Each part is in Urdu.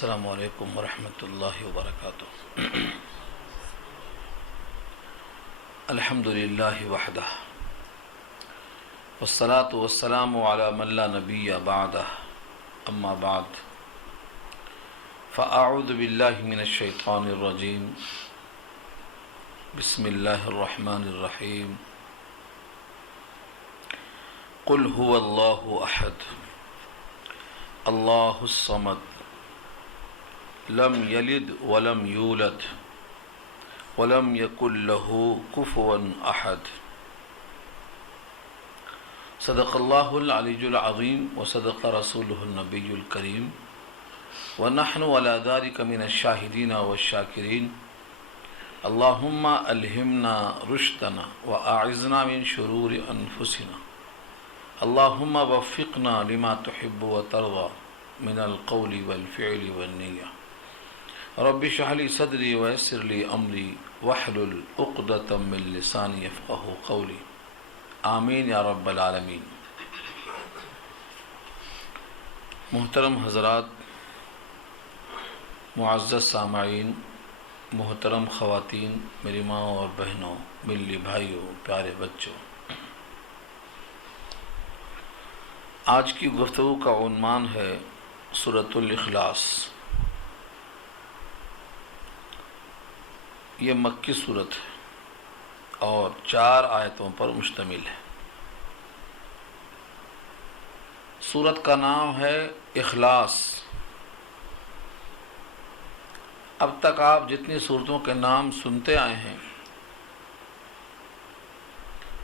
السلام علیکم ورحمۃ اللہ وبرکاتہ۔ الحمد للہ وحدہ والصلاة والسلام علی من لا نبی بعدہ، اما بعد فاعوذ باللہ من الشیطان الرجیم، بسم اللہ الرحمن الرحیم۔ قل هو اللہ احد اللہ الصمد لم یلد ولم یولد ولم یکن له کفوا احد۔ صدق اللہ العلی العظیم وصدق رسولہ النبی الکریم ونحن علی ذلک من الشاہدین والشاکرین۔ اللہم الہمنا رشدنا واعذنا من شرور انفسنا، اللہم وفقنا لما تحب وترضى من القول والفعل والنیہ۔ رب اشرح لی صدری ویسر لی امری واحلل عقدۃ من لسانی یفقہوا قولی، آمین یا رب العالمین۔ محترم حضرات، معزز سامعین، محترم خواتین، میری ماں اور بہنوں، ملی بھائیوں، پیارے بچوں، آج کی گفتگو کا عنوان ہے سورۃ الاخلاص۔ یہ مکی سورت ہے اور 4 آیتوں پر مشتمل ہے۔ سورت کا نام ہے اخلاص۔ اب تک آپ جتنی سورتوں کے نام سنتے آئے ہیں،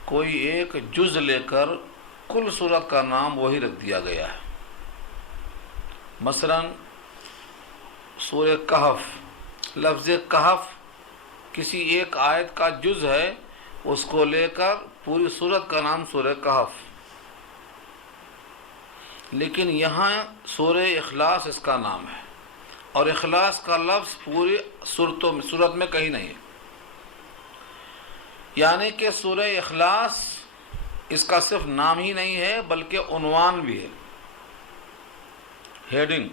کوئی ایک جز لے کر کل سورت کا نام وہی رکھ دیا گیا ہے۔ مثلا سورہ کہف، لفظ کہف کسی ایک آیت کا جز ہے، اس کو لے کر پوری سورت کا نام سورہ کہف، لیکن یہاں سورہ اخلاص اس کا نام ہے، اور اخلاص کا لفظ پوری سورت میں کہیں نہیں ہے۔ یعنی کہ سورہ اخلاص اس کا صرف نام ہی نہیں ہے بلکہ عنوان بھی ہے، ہیڈنگ۔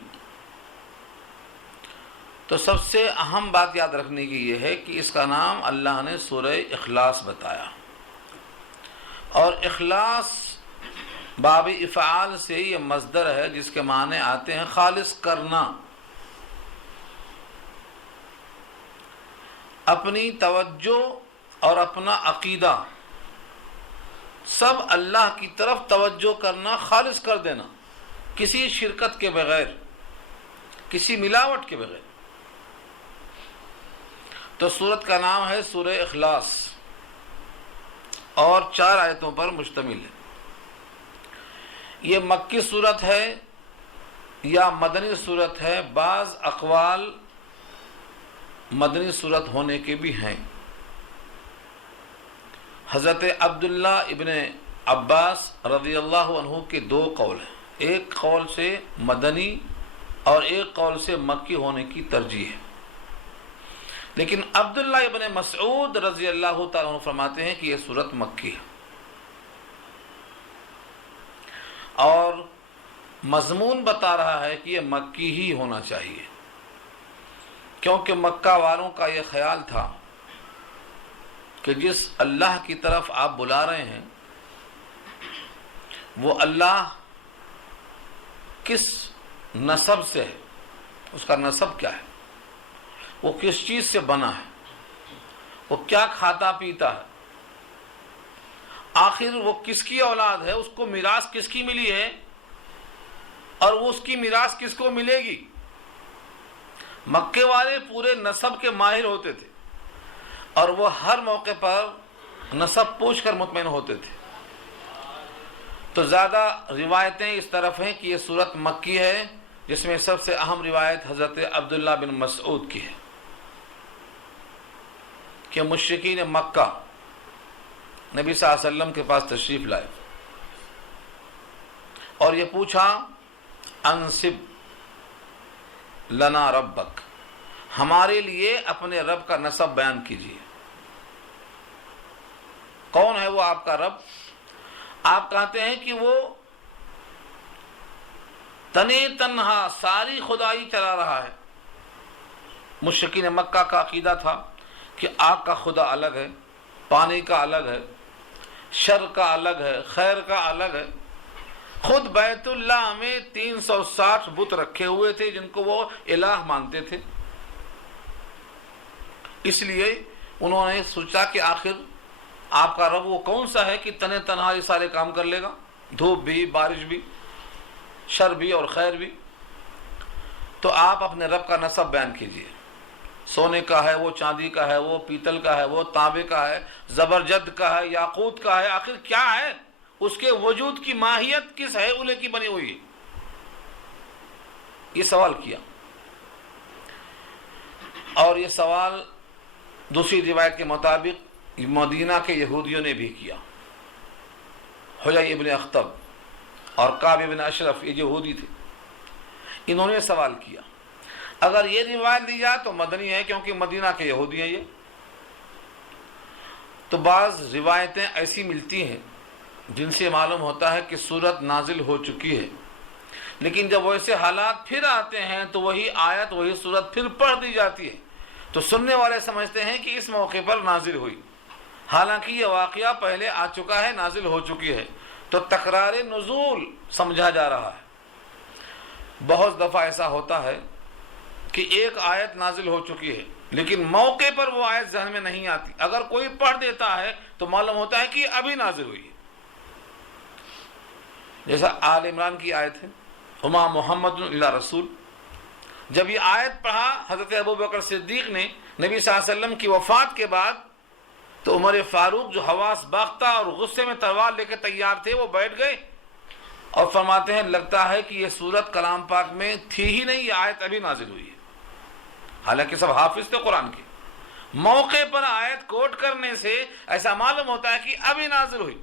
تو سب سے اہم بات یاد رکھنے کی یہ ہے کہ اس کا نام اللہ نے سورہ اخلاص بتایا، اور اخلاص باب افعال سے یہ مصدر ہے جس کے معنی آتے ہیں خالص کرنا، اپنی توجہ اور اپنا عقیدہ سب اللہ کی طرف توجہ کرنا، خالص کر دینا، کسی شرکت کے بغیر، کسی ملاوٹ کے بغیر۔ تو سورت کا نام ہے سورہ اخلاص اور 4 آیتوں پر مشتمل ہے۔ یہ مکی سورت ہے یا مدنی سورت ہے؟ بعض اقوال مدنی سورت ہونے کے بھی ہیں۔ حضرت عبداللہ ابن عباس رضی اللہ عنہ کے 2 قول ہیں، ایک قول سے مدنی اور ایک قول سے مکی ہونے کی ترجیح ہے، لیکن عبداللہ ابن مسعود رضی اللہ تعالیٰ عنہ فرماتے ہیں کہ یہ سورت مکی ہے، اور مضمون بتا رہا ہے کہ یہ مکی ہی ہونا چاہیے، کیونکہ مکہ والوں کا یہ خیال تھا کہ جس اللہ کی طرف آپ بلا رہے ہیں وہ اللہ کس نسب سے ہے، اس کا نسب کیا ہے، وہ کس چیز سے بنا ہے، وہ کیا کھاتا پیتا ہے، آخر وہ کس کی اولاد ہے، اس کو میراث کس کی ملی ہے، اور وہ اس کی میراث کس کو ملے گی۔ مکے والے پورے نسب کے ماہر ہوتے تھے، اور وہ ہر موقع پر نسب پوچھ کر مطمئن ہوتے تھے۔ تو زیادہ روایتیں اس طرف ہیں کہ یہ سورت مکی ہے، جس میں سب سے اہم روایت حضرت عبداللہ بن مسعود کی ہے کہ مشرکین مکہ نبی صلی اللہ علیہ وسلم کے پاس تشریف لائے اور یہ پوچھا، انسب لنا ربک، ہمارے لیے اپنے رب کا نسب بیان کیجیے، کون ہے وہ آپ کا رب؟ آپ کہتے ہیں کہ وہ تنے تنہا ساری خدائی چلا رہا ہے۔ مشرکین مکہ کا عقیدہ تھا کہ آگ کا خدا الگ ہے، پانی کا الگ ہے، شر کا الگ ہے، خیر کا الگ ہے۔ خود بیت اللہ میں 360 بت رکھے ہوئے تھے جن کو وہ الہ مانتے تھے۔ اس لیے انہوں نے سوچا کہ آخر آپ کا رب وہ کون سا ہے کہ تنے تنہا یہ سارے کام کر لے گا، دھوپ بھی، بارش بھی، شر بھی اور خیر بھی۔ تو آپ اپنے رب کا نسب بیان کیجئے، سونے کا ہے وہ، چاندی کا ہے وہ، پیتل کا ہے وہ، تانبے کا ہے، زبرجد کا ہے، یاقوت کا ہے، آخر کیا ہے اس کے وجود کی ماہیت، کس ہیولے کی بنی ہوئی ہے؟ یہ سوال کیا، اور یہ سوال دوسری روایت کے مطابق مدینہ کے یہودیوں نے بھی کیا۔ حیی ابن اخطب اور کعب ابن اشرف یہ یہودی تھے، انہوں نے سوال کیا۔ اگر یہ روایت لی جائے تو مدنی ہے کیونکہ مدینہ کے یہودی ہیں یہ۔ تو بعض روایتیں ایسی ملتی ہیں جن سے معلوم ہوتا ہے کہ سورت نازل ہو چکی ہے، لیکن جب ویسے حالات پھر آتے ہیں تو وہی آیت، وہی سورت پھر پڑھ دی جاتی ہے، تو سننے والے سمجھتے ہیں کہ اس موقع پر نازل ہوئی، حالانکہ یہ واقعہ پہلے آ چکا ہے، نازل ہو چکی ہے، تو تکرار نزول سمجھا جا رہا ہے۔ بہت دفعہ ایسا ہوتا ہے کہ ایک آیت نازل ہو چکی ہے لیکن موقع پر وہ آیت ذہن میں نہیں آتی، اگر کوئی پڑھ دیتا ہے تو معلوم ہوتا ہے کہ یہ ابھی نازل ہوئی ہے۔ جیسا آل عمران کی آیت ہے، وما محمد الا رسول، جب یہ آیت پڑھا حضرت ابوبکر صدیق نے نبی صلی اللہ علیہ وسلم کی وفات کے بعد، تو عمر فاروق جو حواس باختہ اور غصے میں تلوار لے کے تیار تھے، وہ بیٹھ گئے اور فرماتے ہیں لگتا ہے کہ یہ سورت کلام پاک میں تھی ہی نہیں، یہ آیت ابھی نازل ہوئی ہے۔ حالانکہ سب حافظ تھے قرآن کے، موقع پر آیت کوٹ کرنے سے ایسا معلوم ہوتا ہے کہ ابھی نازل ہوئی۔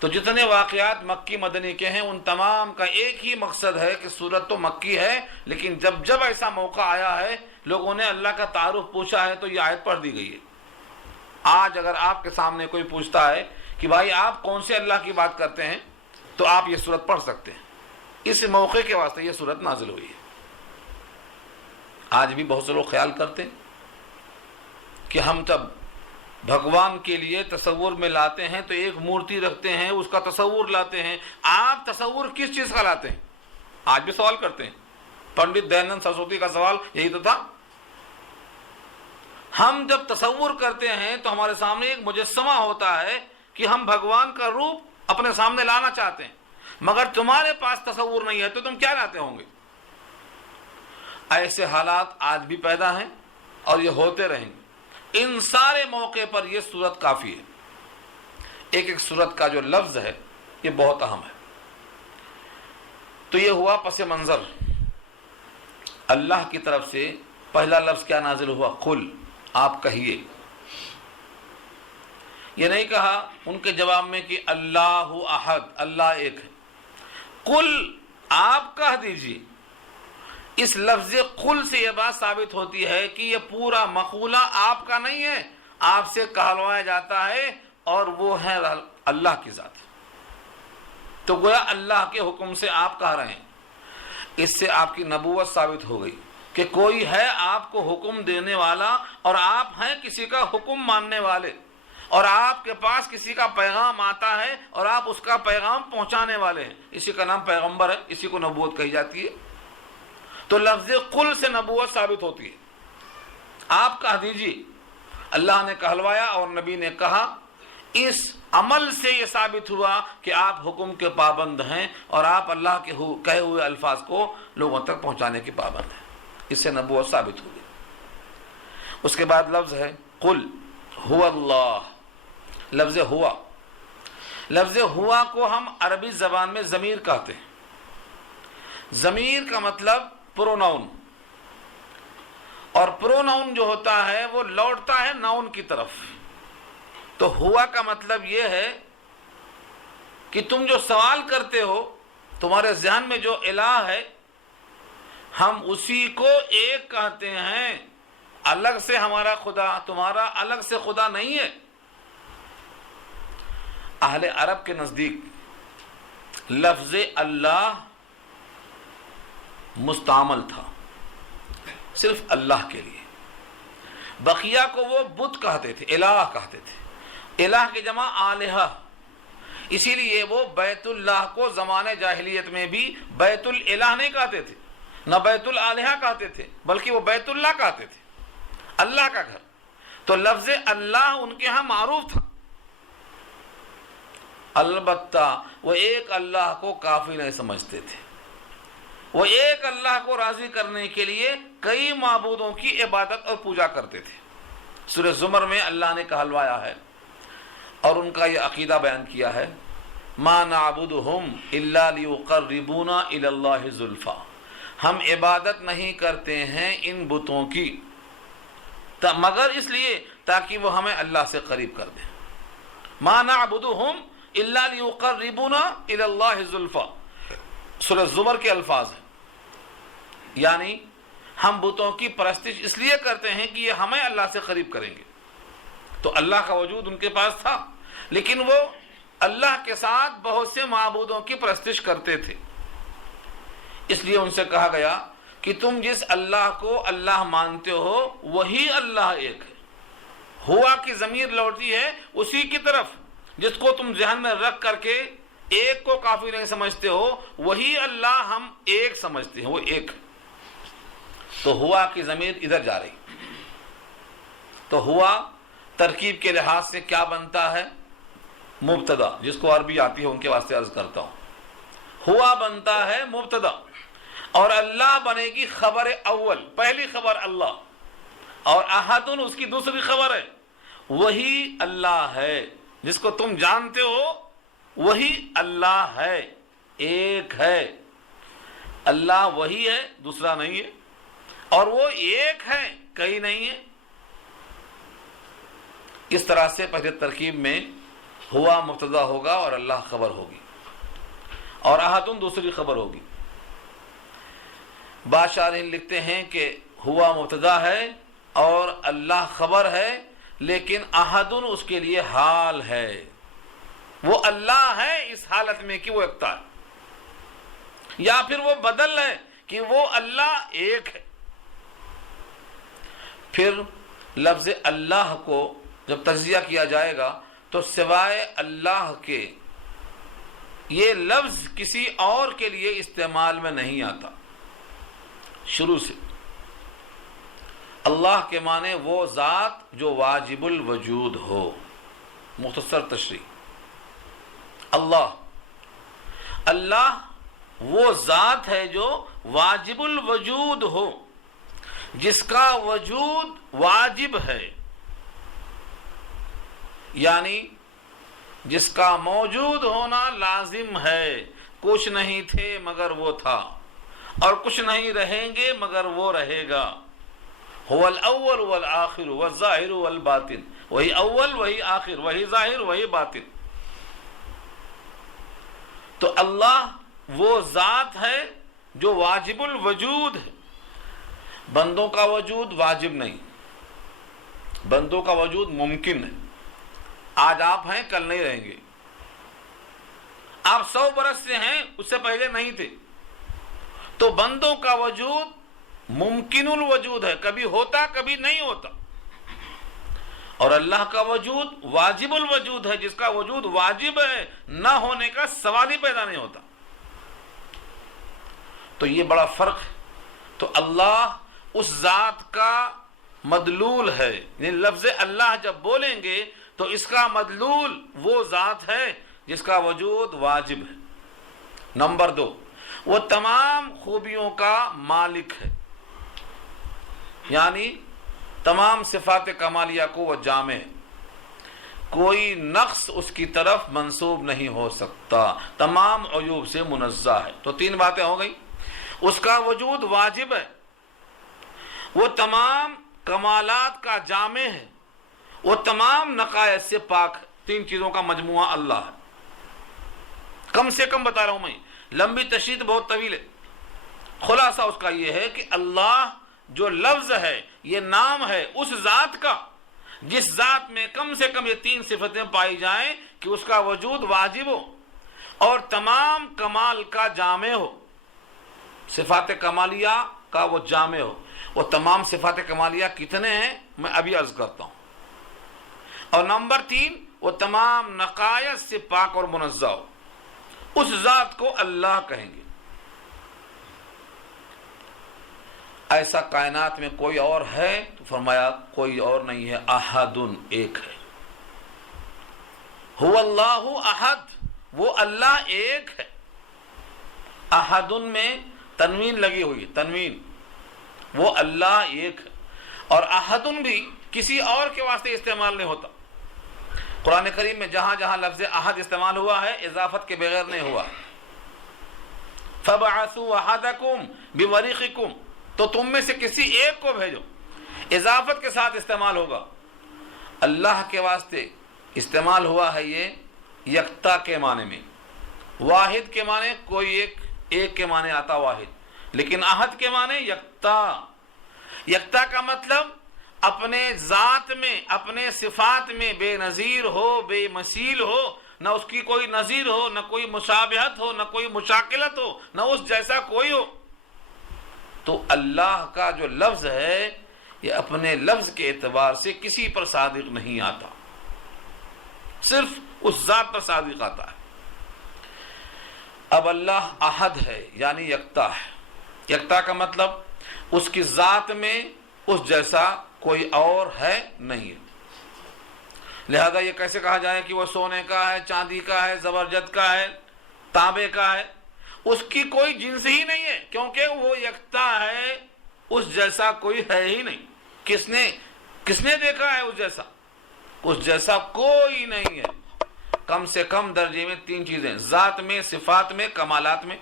تو جتنے واقعات مکی مدنی کے ہیں ان تمام کا ایک ہی مقصد ہے کہ سورت تو مکی ہے، لیکن جب جب ایسا موقع آیا ہے لوگوں نے اللہ کا تعارف پوچھا ہے تو یہ آیت پڑھ دی گئی ہے۔ آج اگر آپ کے سامنے کوئی پوچھتا ہے کہ بھائی آپ کون سے اللہ کی بات کرتے ہیں، تو آپ یہ سورت پڑھ سکتے ہیں، اس موقع کے واسطے یہ سورت نازل ہوئی ہے۔ آج بھی بہت سے لوگ خیال کرتے ہیں کہ ہم جب بھگوان کے لیے تصور میں لاتے ہیں تو ایک مورتی رکھتے ہیں، اس کا تصور لاتے ہیں۔ آپ تصور کس چیز کا لاتے ہیں؟ آج بھی سوال کرتے ہیں، پنڈت دیانند سرسوتی کا سوال یہی تو تھا۔ ہم جب تصور کرتے ہیں تو ہمارے سامنے ایک مجسمہ ہوتا ہے کہ ہم بھگوان کا روپ اپنے سامنے لانا چاہتے ہیں، مگر تمہارے پاس تصور نہیں ہے تو تم کیا لاتے ہوں گے؟ ایسے حالات آج بھی پیدا ہیں اور یہ ہوتے رہیں گے۔ ان سارے موقع پر یہ سورت کافی ہے۔ ایک ایک سورت کا جو لفظ ہے یہ بہت اہم ہے۔ تو یہ ہوا پس منظر، اللہ کی طرف سے پہلا لفظ کیا نازل ہوا؟ قل، آپ کہیے۔ یہ نہیں کہا ان کے جواب میں کہ اللہ احد، اللہ ایک ہے۔ قل، آپ کہہ دیجیے۔ اس لفظ قل سے یہ بات ثابت ہوتی ہے کہ یہ پورا مقولہ آپ کا نہیں ہے، آپ سے کہلوایا جاتا ہے، اور وہ ہے اللہ کی ذات۔ تو گویا اللہ کے حکم سے آپ کہہ رہے ہیں۔ اس سے آپ کی نبوت ثابت ہو گئی کہ کوئی ہے آپ کو حکم دینے والا، اور آپ ہیں کسی کا حکم ماننے والے، اور آپ کے پاس کسی کا پیغام آتا ہے اور آپ اس کا پیغام پہنچانے والے ہیں۔ اسی کا نام پیغمبر ہے، اسی کو نبوت کہی جاتی ہے۔ تو لفظ قل سے نبوت ثابت ہوتی ہے۔ آپ کہہ دیجیے، اللہ نے کہلوایا اور نبی نے کہا۔ اس عمل سے یہ ثابت ہوا کہ آپ حکم کے پابند ہیں اور آپ اللہ کے کہے ہوئے الفاظ کو لوگوں تک پہنچانے کے پابند ہیں۔ اس سے نبوت ثابت ہو گئی۔ اس کے بعد لفظ ہے قل هو اللہ۔ لفظ ہوا، لفظ ہوا کو ہم عربی زبان میں ضمیر کہتے ہیں۔ ضمیر کا مطلب پروناؤن، اور پروناؤن جو ہوتا ہے وہ لوٹتا ہے ناؤن کی طرف۔ تو ہوا کا مطلب یہ ہے کہ تم جو سوال کرتے ہو، تمہارے ذہن میں جو الہ ہے، ہم اسی کو ایک کہتے ہیں، الگ سے ہمارا خدا، تمہارا الگ سے خدا نہیں ہے۔ اہل عرب کے نزدیک لفظ اللہ مستعمل تھا صرف اللہ کے لیے. بقیہ کو وہ بت کہتے تھے، الہ کہتے تھے. الہ کی جمع آلہہ، اسی لیے وہ بیت اللہ کو زمانے جاہلیت میں بھی بیت الالہ نہیں کہتے تھے، نہ بیت الالہہ کہتے تھے، بلکہ وہ بیت اللہ کہتے تھے، اللہ کا گھر. تو لفظ اللہ ان کے ہاں معروف تھا. البتہ وہ ایک اللہ کو کافی نہیں سمجھتے تھے. وہ ایک اللہ کو راضی کرنے کے لیے کئی معبودوں کی عبادت اور پوجا کرتے تھے. سورہ زمر میں اللہ نے کہلوایا ہے اور ان کا یہ عقیدہ بیان کیا ہے، ما نعبدہم الا لیقربونا الی اللہ زلفا. ہم عبادت نہیں کرتے ہیں ان بتوں کی مگر اس لیے تاکہ وہ ہمیں اللہ سے قریب کر دیں. ما نعبدہم الا لیقربونا الی اللہ زلفا سورہ زمر کے الفاظ ہیں. یعنی ہم بتوں کی پرستش اس لیے کرتے ہیں کہ یہ ہمیں اللہ سے قریب کریں گے. تو اللہ کا وجود ان کے پاس تھا، لیکن وہ اللہ کے ساتھ بہت سے معبودوں کی پرستش کرتے تھے. اس لیے ان سے کہا گیا کہ تم جس اللہ کو اللہ مانتے ہو وہی اللہ ایک ہے. ہوا کی ضمیر لوٹتی ہے اسی کی طرف جس کو تم ذہن میں رکھ کر کے ایک کو کافی نہیں سمجھتے ہو، وہی اللہ ہم ایک سمجھتے ہیں، وہ ایک. تو ہوا کی ضمیر ادھر جا رہی. تو ہوا ترکیب کے لحاظ سے کیا بنتا ہے؟ مبتدا. جس کو عربی آتی ہے ان کے واسطے عرض کرتا ہوں. ہوا بنتا ہے مبتدا اور اللہ بنے گی خبر اول، پہلی خبر اللہ، اور احد اس کی دوسری خبر ہے. وہی اللہ ہے جس کو تم جانتے ہو، وہی اللہ ہے، ایک ہے. اللہ وہی ہے، دوسرا نہیں ہے، اور وہ ایک ہے، کئی نہیں ہے. اس طرح سے پہلے ترکیب میں ہوا مبتدا ہوگا اور اللہ خبر ہوگی، اور احد دوسری خبر ہوگی. بادشاہ لکھتے ہیں کہ ہوا مبتدا ہے اور اللہ خبر ہے، لیکن احد اس کے لیے حال ہے. وہ اللہ ہے اس حالت میں کہ وہ یکتا ہے، یا پھر وہ بدل ہے کہ وہ اللہ ایک ہے. پھر لفظ اللہ کو جب تجزیہ کیا جائے گا تو سوائے اللہ کے یہ لفظ کسی اور کے لیے استعمال میں نہیں آتا شروع سے. اللہ کے معنی وہ ذات جو واجب الوجود ہو. مختصر تشریح. اللہ وہ ذات ہے جو واجب الوجود ہو، جس کا وجود واجب ہے، یعنی جس کا موجود ہونا لازم ہے. کچھ نہیں تھے مگر وہ تھا، اور کچھ نہیں رہیں گے مگر وہ رہے گا. هو الاول والآخر والظاہر والباطن. وہی اول، وہی آخر، وہی ظاہر، وہی باطن. تو اللہ وہ ذات ہے جو واجب الوجود ہے. بندوں کا وجود واجب نہیں، بندوں کا وجود ممکن ہے. آج آپ ہیں، کل نہیں رہیں گے. آپ 100 برس سے ہیں، اس سے پہلے نہیں تھے. تو بندوں کا وجود ممکن الوجود ہے، کبھی ہوتا کبھی نہیں ہوتا. اور اللہ کا وجود واجب الوجود ہے، جس کا وجود واجب ہے، نہ ہونے کا سوال ہی پیدا نہیں ہوتا. تو یہ بڑا فرق ہے. تو اللہ اس ذات کا مدلول ہے. یعنی لفظ اللہ جب بولیں گے تو اس کا مدلول وہ ذات ہے جس کا وجود واجب ہے. نمبر 2، وہ تمام خوبیوں کا مالک ہے، یعنی تمام صفات کمالیہ کو وہ جامع ہے. کوئی نقص اس کی طرف منسوب نہیں ہو سکتا، تمام عیوب سے منزہ ہے. تو 3 باتیں ہو گئی. اس کا وجود واجب ہے، وہ تمام کمالات کا جامع ہے، وہ تمام نقائص سے پاک ہے. 3 چیزوں کا مجموعہ اللہ ہے. کم سے کم بتا رہا ہوں میں، لمبی تشریح بہت طویل ہے. خلاصہ اس کا یہ ہے کہ اللہ جو لفظ ہے، یہ نام ہے اس ذات کا جس ذات میں کم سے کم یہ 3 صفتیں پائی جائیں کہ اس کا وجود واجب ہو اور تمام کمال کا جامع ہو. صفات کمالیہ کا وہ جامع ہو. وہ تمام صفات کمالیہ کتنے ہیں میں ابھی عرض کرتا ہوں. اور نمبر 3 وہ تمام نقائص سے پاک اور منزہ ہو. اس ذات کو اللہ کہیں گے. ایسا کائنات میں کوئی اور ہے؟ تو فرمایا کوئی اور نہیں ہے، احد، ایک ہے. هو اللہ احد، وہ اللہ ایک ہے. احد میں تنوین لگی ہوئی، تنوین، وہ اللہ ایک ہے. اور احد بھی کسی اور کے واسطے استعمال نہیں ہوتا. قرآن کریم میں جہاں جہاں لفظ احد استعمال ہوا ہے اضافت کے بغیر نہیں ہوا. فَبَعَثُوا أَحَدَكُمْ بِوَرِقِكُمْ، تو تم میں سے کسی ایک کو بھیجو، اضافت کے ساتھ استعمال ہوگا. اللہ کے واسطے استعمال ہوا ہے یہ یکتا کے معنی میں. واحد کے معنی کوئی ایک کے معنی آتا واحد، لیکن احد کے معنی یکتا. یکتا کا مطلب اپنے ذات میں، اپنے صفات میں بے نظیر ہو، بے مثیل ہو، نہ اس کی کوئی نظیر ہو، نہ کوئی مشابہت ہو، نہ کوئی مشاکلت ہو، نہ اس جیسا کوئی ہو. تو اللہ کا جو لفظ ہے یہ اپنے لفظ کے اعتبار سے کسی پر صادق نہیں آتا، صرف اس ذات پر صادق آتا ہے. اب اللہ احد ہے یعنی یکتا ہے. یکتا کا مطلب اس کی ذات میں اس جیسا کوئی اور ہے نہیں ہے. لہذا یہ کیسے کہا جائے کہ وہ سونے کا ہے، چاندی کا ہے، زبرجد کا ہے، تانبے کا ہے؟ اس کی کوئی جنس ہی نہیں ہے، کیونکہ وہ یکتا ہے، اس جیسا کوئی ہے ہی نہیں. کس نے دیکھا ہے اس جیسا؟ اس جیسا کوئی نہیں ہے. کم سے کم درجے میں 3 چیزیں، ذات میں، صفات میں، کمالات میں.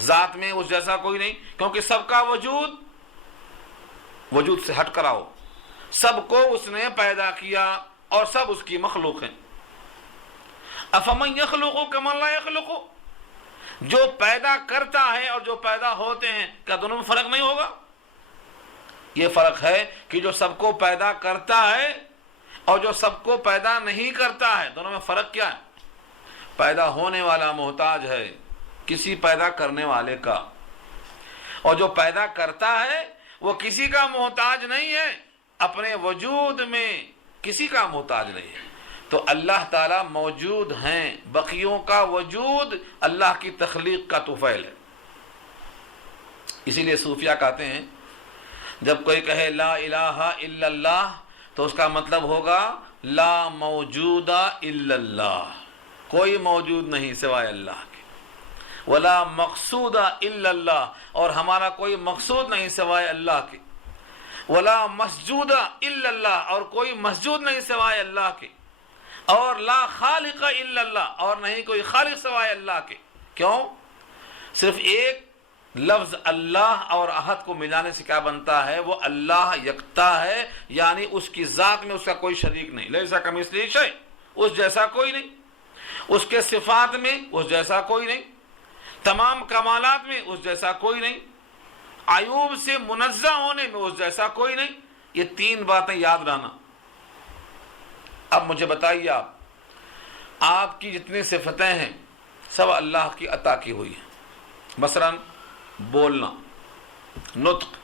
ذات میں اس جیسا کوئی نہیں، کیونکہ سب کا وجود سے ہٹ کر آؤ. سب کو اس نے پیدا کیا اور سب اس کی مخلوق ہیں. افمن یخلق کمن لا یخلق، جو پیدا کرتا ہے اور جو پیدا ہوتے ہیں، کیا دونوں میں فرق نہیں ہوگا؟ یہ فرق ہے کہ جو سب کو پیدا کرتا ہے اور جو سب کو پیدا نہیں کرتا ہے، دونوں میں فرق کیا ہے؟ پیدا ہونے والا محتاج ہے کسی پیدا کرنے والے کا، اور جو پیدا کرتا ہے وہ کسی کا محتاج نہیں ہے، اپنے وجود میں کسی کا محتاج نہیں ہے. تو اللہ تعالیٰ موجود ہیں، بقیوں کا وجود اللہ کی تخلیق کا طفیل ہے. اسی لیے صوفیہ کہتے ہیں جب کوئی کہے لا الہ الا اللہ تو اس کا مطلب ہوگا لا موجود الا اللہ، کوئی موجود نہیں سوائے اللہ کے. ولا مقصود الا اللہ، اور ہمارا کوئی مقصود نہیں سوائے اللہ کے. ولا مسجود الا اللہ، اور کوئی مسجود نہیں سوائے اللہ کے. اور لا خالق الا اللہ، اور نہیں کوئی خالق سوائے اللہ کے. کیوں؟ صرف ایک لفظ اللہ اور احد کو ملانے سے کیا بنتا ہے؟ وہ اللہ یکتا ہے، یعنی اس کی ذات میں اس کا کوئی شریک نہیں. لیسا کمثلہ شیء، اس جیسا کوئی نہیں. اس کے صفات میں اس جیسا کوئی نہیں. تمام کمالات میں اس جیسا کوئی نہیں. عیوب سے منزہ ہونے میں اس جیسا کوئی نہیں. یہ 3 باتیں یاد رہنا. اب مجھے بتائیے، آپ کی جتنی صفتیں ہیں سب اللہ کی عطا کی ہوئی ہیں. مثلا بولنا، نطق.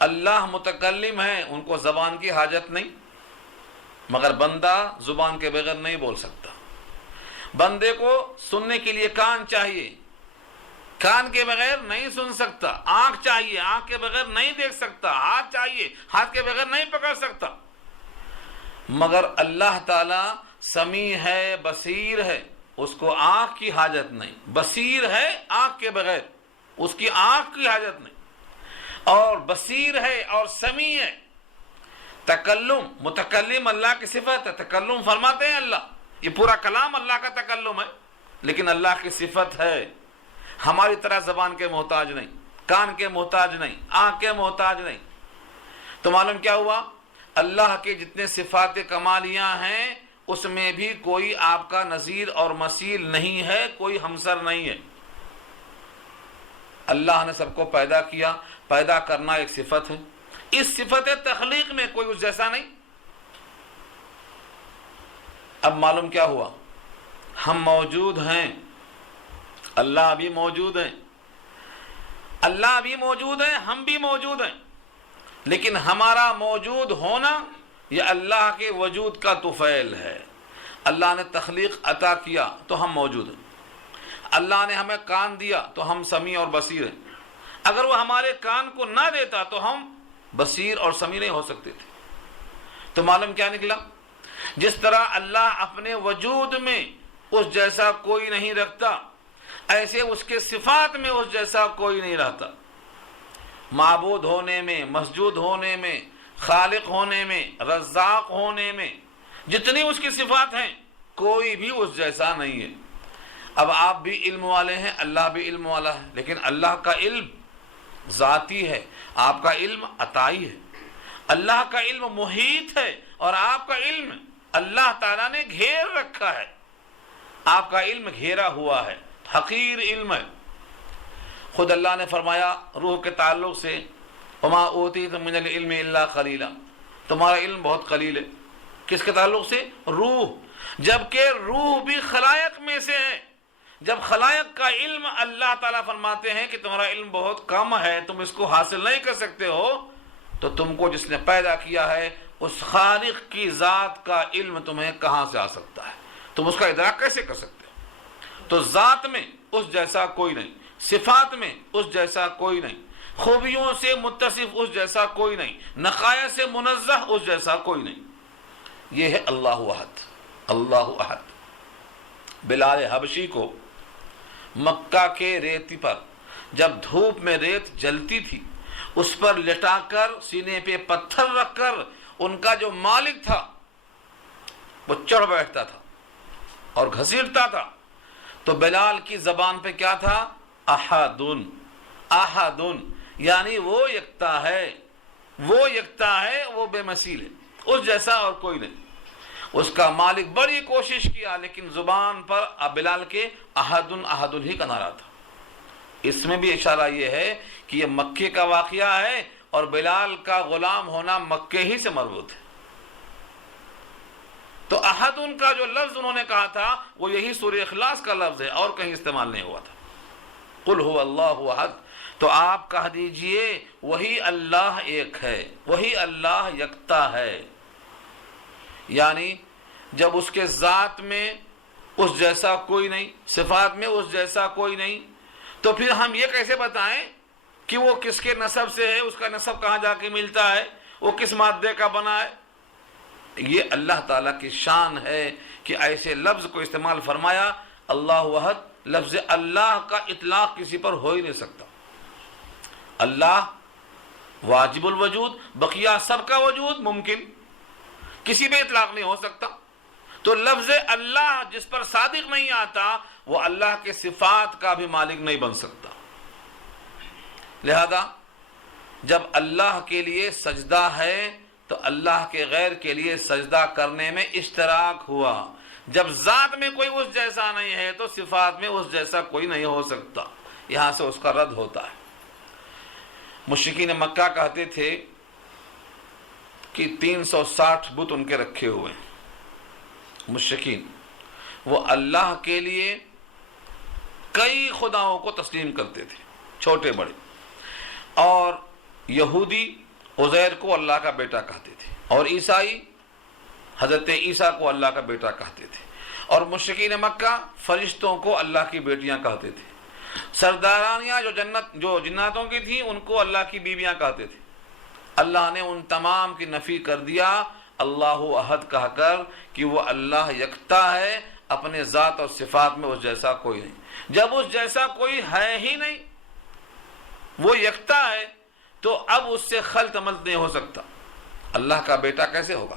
اللہ متکلم ہیں، ان کو زبان کی حاجت نہیں، مگر بندہ زبان کے بغیر نہیں بول سکتا. بندے کو سننے کے لیے کان چاہیے، کان کے بغیر نہیں سن سکتا. آنکھ چاہیے، آنکھ کے بغیر نہیں دیکھ سکتا. ہاتھ چاہیے، ہاتھ کے بغیر نہیں پکڑ سکتا. مگر اللہ تعالی سمیع ہے، بصیر ہے، اس کو آنکھ کی حاجت نہیں. بصیر ہے آنکھ کے بغیر، اس کی آنکھ کی حاجت نہیں. اور بصیر ہے اور سمیع ہے. تکلم، متکلم اللہ کی صفت ہے، تکلم فرماتے ہیں اللہ. یہ پورا کلام اللہ کا تکلم ہے، لیکن اللہ کی صفت ہے. ہماری طرح زبان کے محتاج نہیں، کان کے محتاج نہیں، آنکھ کے محتاج نہیں. تو معلوم کیا ہوا؟ اللہ کے جتنے صفات کمالیاں ہیں اس میں بھی کوئی آپ کا نظیر اور مثیل نہیں ہے، کوئی ہمسر نہیں ہے. اللہ نے سب کو پیدا کیا، پیدا کرنا ایک صفت ہے. اس صفت تخلیق میں کوئی اس جیسا نہیں. اب معلوم کیا ہوا؟ ہم موجود ہیں، اللہ بھی موجود ہیں، اللہ بھی موجود ہے، ہم بھی موجود ہیں، لیکن ہمارا موجود ہونا یہ اللہ کے وجود کا طفیل ہے۔ اللہ نے تخلیق عطا کیا تو ہم موجود ہیں، اللہ نے ہمیں کان دیا تو ہم سمیع اور بصیر ہیں۔ اگر وہ ہمارے کان کو نہ دیتا تو ہم بصیر اور سمیع نہیں ہو سکتے تھے۔ تو معلوم کیا نکلا؟ جس طرح اللہ اپنے وجود میں اس جیسا کوئی نہیں رکھتا، ایسے اس کے صفات میں اس جیسا کوئی نہیں رہتا۔ معبود ہونے میں، مسجود ہونے میں، خالق ہونے میں، رزاق ہونے میں، جتنی اس کی صفات ہیں کوئی بھی اس جیسا نہیں ہے۔ اب آپ بھی علم والے ہیں، اللہ بھی علم والا ہے، لیکن اللہ کا علم ذاتی ہے، آپ کا علم عطائی ہے۔ اللہ کا علم محیط ہے اور آپ کا علم اللہ تعالیٰ نے گھیر رکھا ہے۔ آپ کا علم گھیرا ہوا ہے، حقیر علم ہے۔ خود اللہ نے فرمایا روح کے تعلق سے وما اوتیتم من العلم الا قلیلا، تمہارا علم بہت قلیل ہے۔ کس کے تعلق سے؟ روح، جبکہ روح بھی خلائق میں سے ہے۔ جب خلائق کا علم اللہ تعالیٰ فرماتے ہیں کہ تمہارا علم بہت کم ہے، تم اس کو حاصل نہیں کر سکتے ہو، تو تم کو جس نے پیدا کیا ہے اس خالق کی ذات کا علم تمہیں کہاں سے آ سکتا ہے؟ تم اس کا ادراک کیسے کر سکتے ہو؟ تو ذات میں اس جیسا کوئی نہیں، صفات میں اس جیسا کوئی نہیں، خوبیوں سے متصف اس جیسا کوئی نہیں، نقائص سے منزہ اس جیسا کوئی نہیں۔ یہ ہے اللہ احد، اللہ احد۔ بلال حبشی کو مکہ کے ریتی پر جب دھوپ میں ریت جلتی تھی، اس پر لٹا کر سینے پہ پتھر رکھ کر ان کا جو مالک تھا وہ چڑھ بیٹھتا تھا اور گھسیٹتا تھا، تو بلال کی زبان پہ کیا تھا؟ احدن، احدن، یعنی وہ یکتا ہے، وہ یکتا ہے، وہ بے مثیل ہے، اس جیسا اور کوئی نہیں۔ اس کا مالک بڑی کوشش کیا لیکن زبان پر بلال کے احدن احدن ہی کا نعرہ تھا۔ اس میں بھی اشارہ یہ ہے کہ یہ مکے کا واقعہ ہے اور بلال کا غلام ہونا مکے ہی سے مربوط ہے۔ تو احدن کا جو لفظ انہوں نے کہا تھا وہ یہی سورہ اخلاص کا لفظ ہے، اور کہیں استعمال نہیں ہوا تھا۔ قل هو اللہ احد، تو آپ کہہ دیجئے وہی اللہ ایک ہے، وہی اللہ یکتا ہے۔ یعنی جب اس کے ذات میں اس جیسا کوئی نہیں، صفات میں اس جیسا کوئی نہیں، تو پھر ہم یہ کیسے بتائیں کہ وہ کس کے نسب سے ہے، اس کا نسب کہاں جا کے ملتا ہے، وہ کس مادے کا بنا ہے؟ یہ اللہ تعالیٰ کی شان ہے کہ ایسے لفظ کو استعمال فرمایا۔ اللہ وحد، لفظ اللہ کا اطلاق کسی پر ہو ہی نہیں سکتا۔ اللہ واجب الوجود، بقیہ سب کا وجود ممکن، کسی پہ اطلاق نہیں ہو سکتا۔ تو لفظ اللہ جس پر صادق نہیں آتا وہ اللہ کے صفات کا بھی مالک نہیں بن سکتا۔ لہذا جب اللہ کے لیے سجدہ ہے تو اللہ کے غیر کے لیے سجدہ کرنے میں اشتراک ہوا۔ جب ذات میں کوئی اس جیسا نہیں ہے تو صفات میں اس جیسا کوئی نہیں ہو سکتا، یہاں سے اس کا رد ہوتا ہے۔ مشرکین مکہ کہتے تھے کہ 360 بت ان کے رکھے ہوئے ہیں۔ مشرکین وہ اللہ کے لیے کئی خداؤں کو تسلیم کرتے تھے، چھوٹے بڑے، اور یہودی عزیر کو اللہ کا بیٹا کہتے تھے، اور عیسائی حضرت عیسیٰ کو اللہ کا بیٹا کہتے تھے، اور مشرکین مکہ فرشتوں کو اللہ کی بیٹیاں کہتے تھے۔ سردارانیاں جو جناتوں کی تھیں ان کو اللہ کی بیویاں کہتے تھے۔ اللہ نے ان تمام کی نفی کر دیا اللہ احد کہہ کر کہ وہ اللہ یکتا ہے، اپنے ذات اور صفات میں اس جیسا کوئی نہیں۔ جب اس جیسا کوئی ہے ہی نہیں، وہ یکتا ہے، تو اب اس سے خلط ملط نہیں ہو سکتا۔ اللہ کا بیٹا کیسے ہوگا؟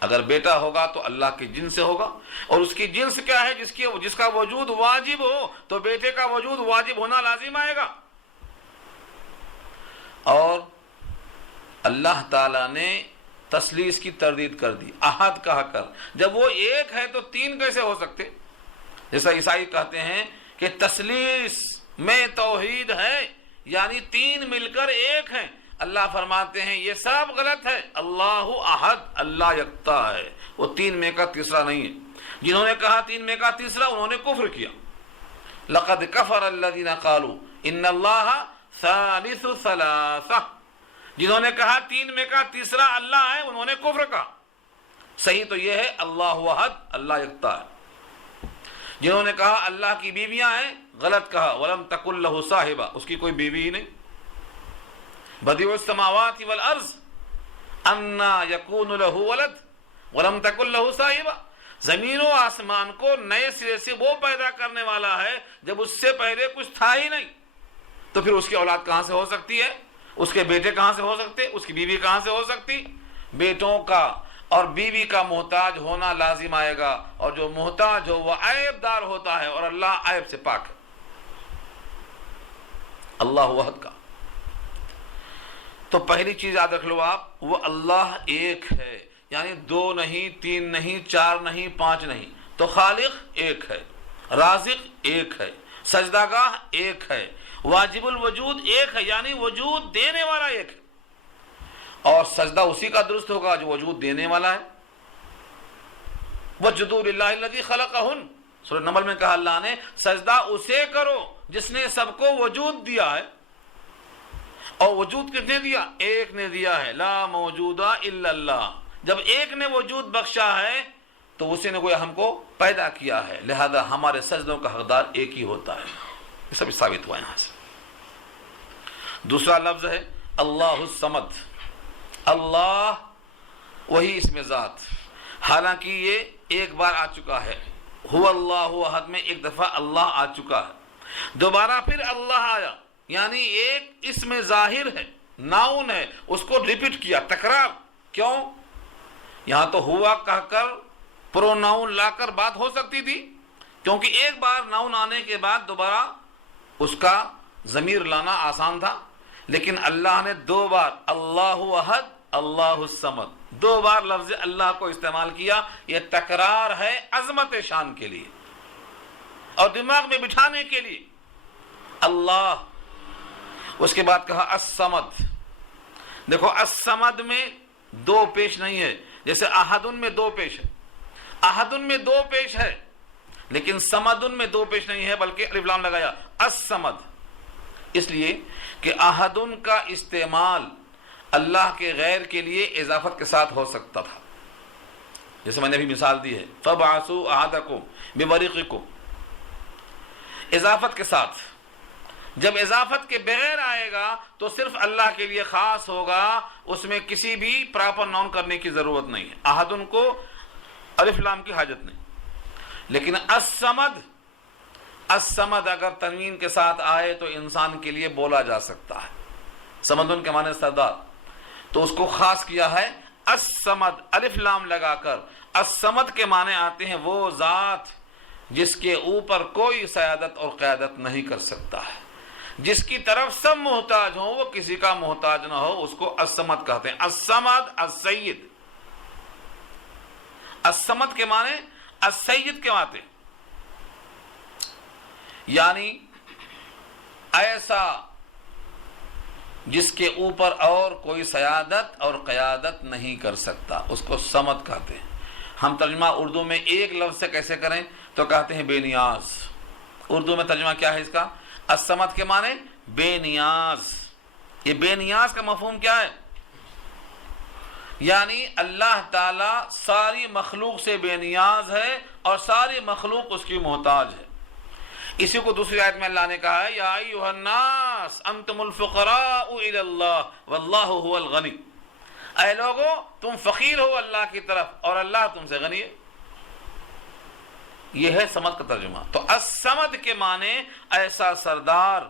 اگر بیٹا ہوگا تو اللہ کی جنس سے ہوگا، اور اس کی جنس کیا ہے؟ جس کا وجود واجب ہو تو بیٹے کا وجود واجب ہونا لازم آئے گا۔ اور اللہ تعالیٰ نے تثلیث کی تردید کر دی احد کہا کر۔ جب وہ ایک ہے تو تین کیسے ہو سکتے؟ جیسا عیسائی کہتے ہیں کہ تثلیث میں توحید ہے، یعنی تین مل کر ایک ہیں۔ اللہ فرماتے ہیں یہ سب غلط ہے، اللہ احد، اللہ یکتا ہے، وہ تین میں کا تیسرا نہیں ہے۔ جنہوں نے کہا تین میں کا تیسرا انہوں نے کفر کیا۔ لقد کفر الذین قالوا ان اللہ ثالث ثلاثہ، جنہوں نے کہا تین میں کا تیسرا اللہ ہے انہوں نے کفر کہا۔ صحیح تو یہ ہے اللہ واحد، اللہ یکتا ہے۔ جنہوں نے کہا اللہ کی بیویاں ہیں غلط کہا، ولم تکن لہ صاحبہ، اس کی کوئی بیوی ہی نہیں۔ بدیع السماوات والارض انا یکون لہ ولد ولم تکن لہ صاحبہ، زمین و آسمان کو نئے سرے سے وہ پیدا کرنے والا ہے جب اس سے پہلے کچھ تھا ہی نہیں، تو پھر اس کی اولاد کہاں سے ہو سکتی ہے؟ اس کے بیٹے کہاں سے ہو سکتے؟ اس کی بیوی کہاں سے ہو سکتی؟ بیٹوں کا اور بیوی کا محتاج ہونا لازم آئے گا، اور جو محتاج ہو وہ عیب دار ہوتا ہے، اور اللہ عیب سے پاک ہے۔ اللہ وحد کا تو پہلی چیز یاد رکھ لو آپ، وہ اللہ ایک ہے، یعنی دو نہیں، تین نہیں، چار نہیں، پانچ نہیں، تو خالق ایک ہے، رازق ایک ہے، سجدہ گاہ ایک ہے، واجب الوجود ایک ہے، یعنی وجود دینے والا ایک ہے، اور سجدہ اسی کا درست ہوگا جو وجود دینے والا ہے۔ وَاسْجُدُوا لِلَّهِ الَّذِي خَلَقَهُنَّ، سورہ نمل میں کہا اللہ نے سجدہ اسے کرو جس نے سب کو وجود دیا ہے، اور وجود کس نے دیا؟ ایک نے دیا ہے، لا موجود الا اللہ۔ جب ایک نے وجود بخشا ہے تو اسی نے گویا ہم کو پیدا کیا ہے، لہذا ہمارے سجدوں کا حقدار ایک ہی ہوتا ہے۔ یہ سب ثابت ہوا یہاں سے۔ دوسرا لفظ ہے اللہ الصمد، اللہ وہی اس میں ذات، حالانکہ یہ ایک بار آ چکا ہے، هو اللہ احد میں ایک دفعہ اللہ آ چکا ہے، دوبارہ پھر اللہ آیا، یعنی ایک اس میں ظاہر ہے، ناؤن ہے، اس کو ریپیٹ کیا، تکرار۔ کیوں؟ یہاں تو ہوا کہہ کر پروناؤن لا کر بات ہو سکتی تھی، کیونکہ ایک بار ناؤن آنے کے بعد دوبارہ اس کا ضمیر لانا آسان تھا، لیکن اللہ نے دو بار اللہ احد اللہ الصمد دو بار لفظ اللہ کو استعمال کیا۔ یہ تکرار ہے عظمت شان کے لیے اور دماغ میں بٹھانے کے لیے۔ اللہ، اس کے بعد کہا الصمد۔ دیکھو الصمد میں دو پیش نہیں ہے، جیسے احدن میں دو پیش ہے، احدن میں دو پیش ہے، لیکن صمدن میں دو پیش نہیں ہے، بلکہ الف لام لگایا الصمد، اس لیے کہ احدن کا استعمال اللہ کے غیر کے لیے اضافت کے ساتھ ہو سکتا تھا، جیسے میں نے ابھی مثال دی ہے فَبْعَثُوا أَحَدَكُمْ بِوَرِقِكُمْ، اضافت کے ساتھ۔ جب اضافت کے بغیر آئے گا تو صرف اللہ کے لیے خاص ہوگا، اس میں کسی بھی پراپر ناؤن کرنے کی ضرورت نہیں ہے، احدن کو الف لام کی حاجت نہیں۔ لیکن الصمد، الصمد اگر تنوین کے ساتھ آئے تو انسان کے لیے بولا جا سکتا ہے، صمدن کے معنی سردار، تو اس کو خاص کیا ہے الصمد الف لام لگا کر۔ الصمد کے معنی آتے ہیں وہ ذات جس کے اوپر کوئی سیادت اور قیادت نہیں کر سکتا ہے، جس کی طرف سب محتاج ہوں، وہ کسی کا محتاج نہ ہو، اس کو الصمد کہتے ہیں۔ الصمد السید، الصمد کے معنی السید کے معنی، یعنی ایسا جس کے اوپر اور کوئی سیادت اور قیادت نہیں کر سکتا، اس کو صمد کہتے ہیں۔ ہم ترجمہ اردو میں ایک لفظ سے کیسے کریں تو کہتے ہیں بے نیاز۔ اردو میں ترجمہ کیا ہے اس کا؟ الصمد کے معنی بے نیاز۔ یہ بے نیاز کا مفہوم کیا ہے؟ یعنی اللہ تعالی ساری مخلوق سے بے نیاز ہے اور ساری مخلوق اس کی محتاج ہے۔ اسی کو دوسری آیت میں اللہ نے کہا ہے یا ایھا الناس انتم الفقراء الی اللہ واللہ هو الغنی، اے لوگو تم فقیر ہو اللہ کی طرف اور اللہ تم سے غنی ہے۔ یہ ہے صمد کا ترجمہ۔ تو الصمد کے معنی ایسا سردار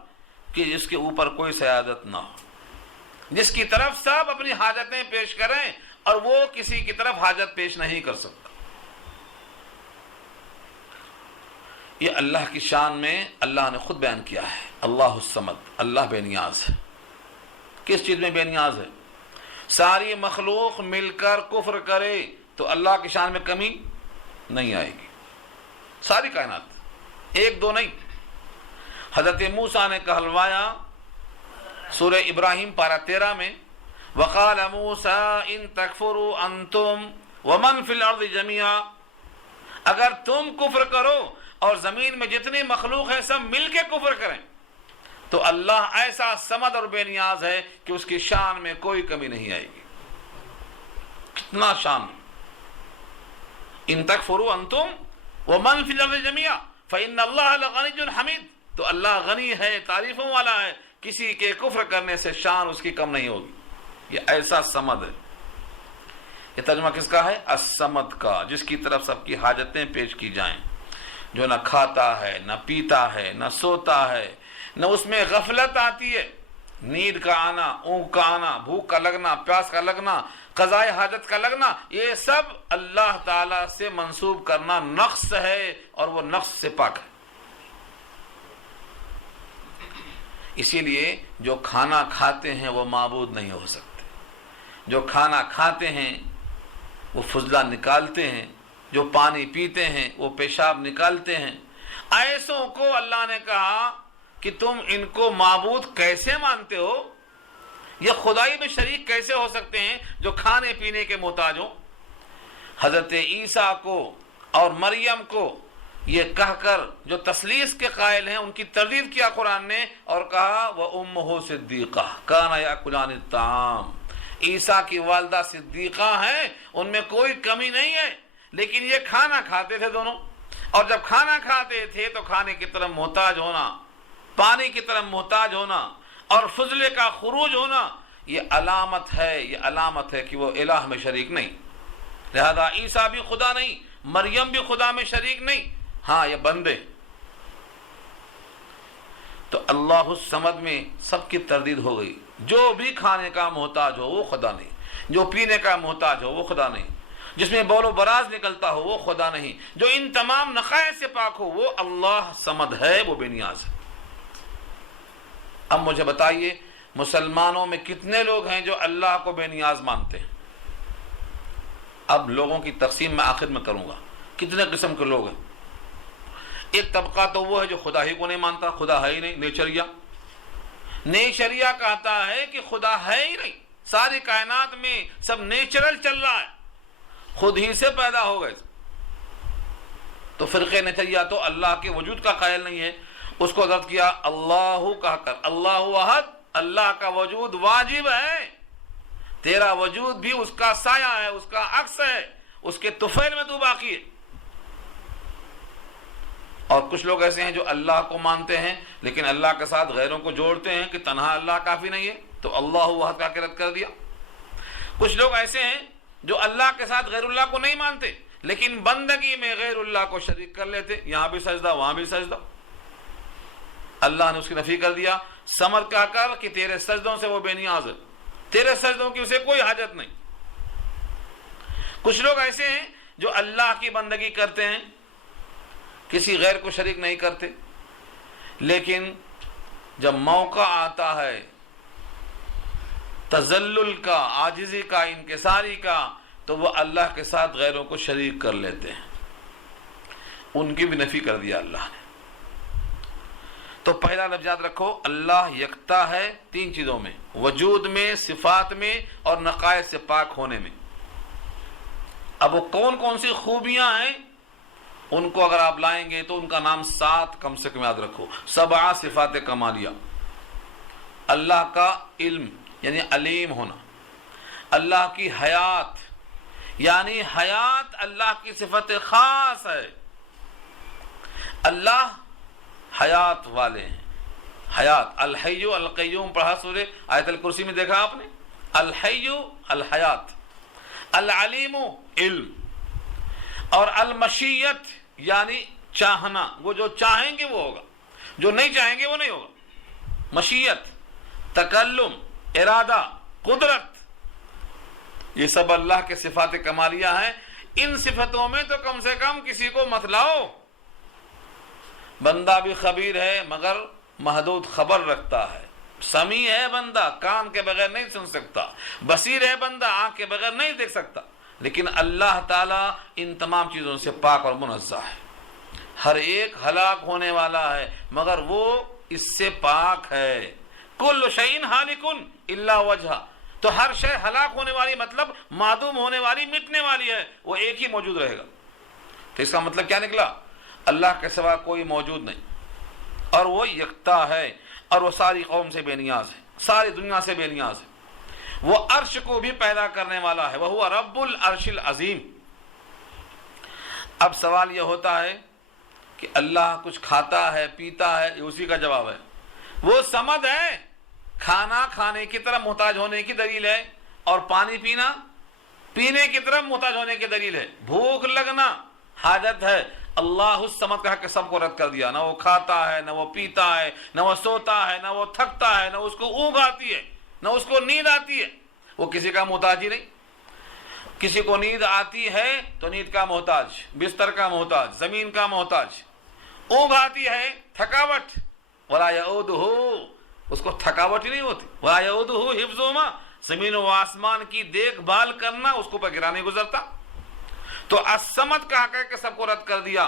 کہ جس کے اوپر کوئی سیادت نہ ہو، جس کی طرف سب اپنی حاجتیں پیش کریں اور وہ کسی کی طرف حاجت پیش نہیں کر سکتا۔ یہ اللہ کی شان میں اللہ نے خود بیان کیا ہے، اللہ الصمد، اللہ بے نیاز ہے۔ کس چیز میں بے نیاز ہے؟ ساری مخلوق مل کر کفر کرے تو اللہ کی شان میں کمی نہیں آئے گی، ساری کائنات، ایک دو نہیں۔ حضرت موسیٰ نے کہلوایا سورہ ابراہیم پارہ 13 میں وَقَالَ مُوسَىٰ إِن تَكْفُرُوا أَنْتُمْ وَمَنْ فِي الْأَرْضِ جَمِيعًا، اگر تم کفر کرو اور زمین میں جتنی مخلوق ہے سب مل کے کفر کریں تو اللہ ایسا صمد اور بے نیاز ہے کہ اس کی شان میں کوئی کمی نہیں آئے گی. کتنا شان. ان تکفروا انتم ومن فی الارض جميعا فإن اللہ لغنی حمید. تو اللہ غنی ہے، تعریفوں والا ہے، کسی کے کفر کرنے سے شان اس کی کم نہیں ہوگی. یہ ایسا صمد ہے. یہ ترجمہ کس کا ہے؟ الصمد کا، جس کی طرف سب کی حاجتیں پیش کی جائیں، جو نہ کھاتا ہے، نہ پیتا ہے، نہ سوتا ہے، نہ اس میں غفلت آتی ہے. نیند کا آنا، اونگ کا آنا، بھوک کا لگنا، پیاس کا لگنا، قضائے حاجت کا لگنا، یہ سب اللہ تعالی سے منسوب کرنا نقص ہے، اور وہ نقص سے پاک ہے. اسی لیے جو کھانا کھاتے ہیں وہ معبود نہیں ہو سکتے. جو کھانا کھاتے ہیں وہ فضلہ نکالتے ہیں، جو پانی پیتے ہیں وہ پیشاب نکالتے ہیں. ایسوں کو اللہ نے کہا کہ تم ان کو معبود کیسے مانتے ہو؟ یہ خدائی میں شریک کیسے ہو سکتے ہیں جو کھانے پینے کے محتاج ہوں؟ حضرت عیسیٰ کو اور مریم کو یہ کہہ کر جو تثلیث کے قائل ہیں ان کی تردید کیا قرآن نے، اور کہا وَأُمُّهُ صِدِّيقَةٌ كَانَ يَأْكُلَانِ الطَّعَامَ. عیسیٰ کی والدہ صدیقہ ہیں، ان میں کوئی کمی نہیں ہے، لیکن یہ کھانا کھاتے تھے دونوں. اور جب کھانا کھاتے تھے تو کھانے کی طرف محتاج ہونا، پانی کی طرف محتاج ہونا اور فضلے کا خروج ہونا، یہ علامت ہے کہ وہ الہ میں شریک نہیں. لہذا عیسیٰ بھی خدا نہیں، مریم بھی خدا میں شریک نہیں. ہاں یہ بندے. تو اللہ الصمد میں سب کی تردید ہو گئی. جو بھی کھانے کا محتاج ہو وہ خدا نہیں، جو پینے کا محتاج ہو وہ خدا نہیں، جس میں بول و براز نکلتا ہو وہ خدا نہیں، جو ان تمام نقائص سے پاک ہو وہ اللہ صمد ہے، وہ بے نیاز ہے. اب مجھے بتائیے مسلمانوں میں کتنے لوگ ہیں جو اللہ کو بے نیاز مانتے ہیں؟ اب لوگوں کی تقسیم میں آخر میں کروں گا. کتنے قسم کے لوگ ہیں؟ ایک طبقہ تو وہ ہے جو خدا ہی کو نہیں مانتا، خدا ہے ہی نہیں. نیچریا کہتا ہے کہ خدا ہے ہی نہیں، ساری کائنات میں سب نیچرل چل رہا ہے، خود ہی سے پیدا ہو گئے. تو فرقہ نیچریا تو اللہ کے وجود کا قائل نہیں ہے. اس کو رد کیا اللہ کہہ کر، اللہ احد، اللہ کا وجود واجب ہے، تیرا وجود بھی اس کا سایہ ہے، اس کا عکس ہے، اس کے طفیل میں تو باقی ہے. اور کچھ لوگ ایسے ہیں جو اللہ کو مانتے ہیں لیکن اللہ کے ساتھ غیروں کو جوڑتے ہیں کہ تنہا اللہ کافی نہیں ہے، تو اللہ وحد کا رد کر دیا. کچھ لوگ ایسے ہیں جو اللہ کے ساتھ غیر اللہ کو نہیں مانتے لیکن بندگی میں غیر اللہ کو شریک کر لیتے، یہاں بھی سجدہ وہاں بھی سجدہ. اللہ نے اس کی نفی کر دیا. صمد کہا کر کہ تیرے سجدوں سے وہ بے نیاز ہے، تیرے سجدوں کی اسے کوئی حاجت نہیں. کچھ لوگ ایسے ہیں جو اللہ کی بندگی کرتے ہیں، کسی غیر کو شریک نہیں کرتے، لیکن جب موقع آتا ہے تذلل کا، عاجزی کا، انکساری کا، تو وہ اللہ کے ساتھ غیروں کو شریک کر لیتے ہیں. ان کی بھی نفی کر دیا اللہ نے. تو پہلا لفظ یاد رکھو، اللہ یکتا ہے تین چیزوں میں، وجود میں، صفات میں اور نقائص سے پاک ہونے میں. اب وہ کون کون سی خوبیاں ہیں ان کو اگر آپ لائیں گے تو ان کا نام 7 کم سے کم یاد رکھو. 7 صفات کمالیہ. اللہ کا علم یعنی علیم ہونا، اللہ کی حیات یعنی حیات اللہ کی صفت خاص ہے. اللہ حیات والے ہیں. حیات، الحی القیوم پڑھا سورہ آیت الکرسی میں، دیکھا آپ نے، الحی الحیات، العلیم علم، اور المشیت یعنی چاہنا، وہ جو چاہیں گے وہ ہوگا، جو نہیں چاہیں گے وہ نہیں ہوگا. مشیت، تکلم، ارادہ، قدرت، یہ سب اللہ کے صفات کمالیہ ہیں. ان صفتوں میں تو کم سے کم کسی کو مت لاؤ. بندہ بھی خبیر ہے مگر محدود خبر رکھتا ہے، سمیع ہے بندہ، کان کے بغیر نہیں سن سکتا، بصیر ہے بندہ، آنکھ کے بغیر نہیں دیکھ سکتا. لیکن اللہ تعالیٰ ان تمام چیزوں سے پاک اور منزہ ہے. ہر ایک ہلاک ہونے والا ہے مگر وہ اس سے پاک ہے. کل شیء ہالک الا وجہہ. تو ہر شے ہلاک ہونے والی مطلب معدوم ہونے والی، مٹنے والی ہے، وہ ایک ہی موجود رہے گا. تو اس کا مطلب کیا نکلا؟ اللہ کے سوا کوئی موجود نہیں اور وہ یکتا ہے. اور وہ ساری قوم سے بے نیاز ہے، ساری دنیا سے بے نیاز ہے۔ وہ عرش کو بھی پیدا کرنے والا ہے، وہو رب العرش العظیم۔ اب سوال یہ ہوتا ہے کہ اللہ کچھ کھاتا ہے پیتا ہے، یہ اسی کا جواب ہے۔ وہ صمد ہے، کھانا کھانے کی طرف محتاج ہونے کی دلیل ہے، اور پانی پینا پینے کی طرف محتاج ہونے کی دلیل ہے۔ بھوک لگنا حاجت ہے، اللہ الصمد کہا کہ سب کو رد کر دیا، نہ وہ کھاتا ہے، نہ وہ پیتا ہے، نہ وہ سوتا ہے، نہ وہ تھکتا ہے، نہ اس کو اونگ آتی ہے، نہ اس کو نیند آتی ہے، وہ کسی کا محتاج ہی نہیں۔ کسی کو نیند آتی ہے تو نیند کا محتاج، بستر کا محتاج، زمین کا محتاج۔ اونگ آتی ہے، تھکاوٹ، ولا یعودہ، اس کو تھکاوٹ ہی نہیں ہوتی، ولا یعودہ حفظہما، زمین و آسمان کی دیکھ بھال کرنا اس کو پر گرا نہیں گزرتا۔ تو الصمد کہا کہ سب کو رد کر دیا۔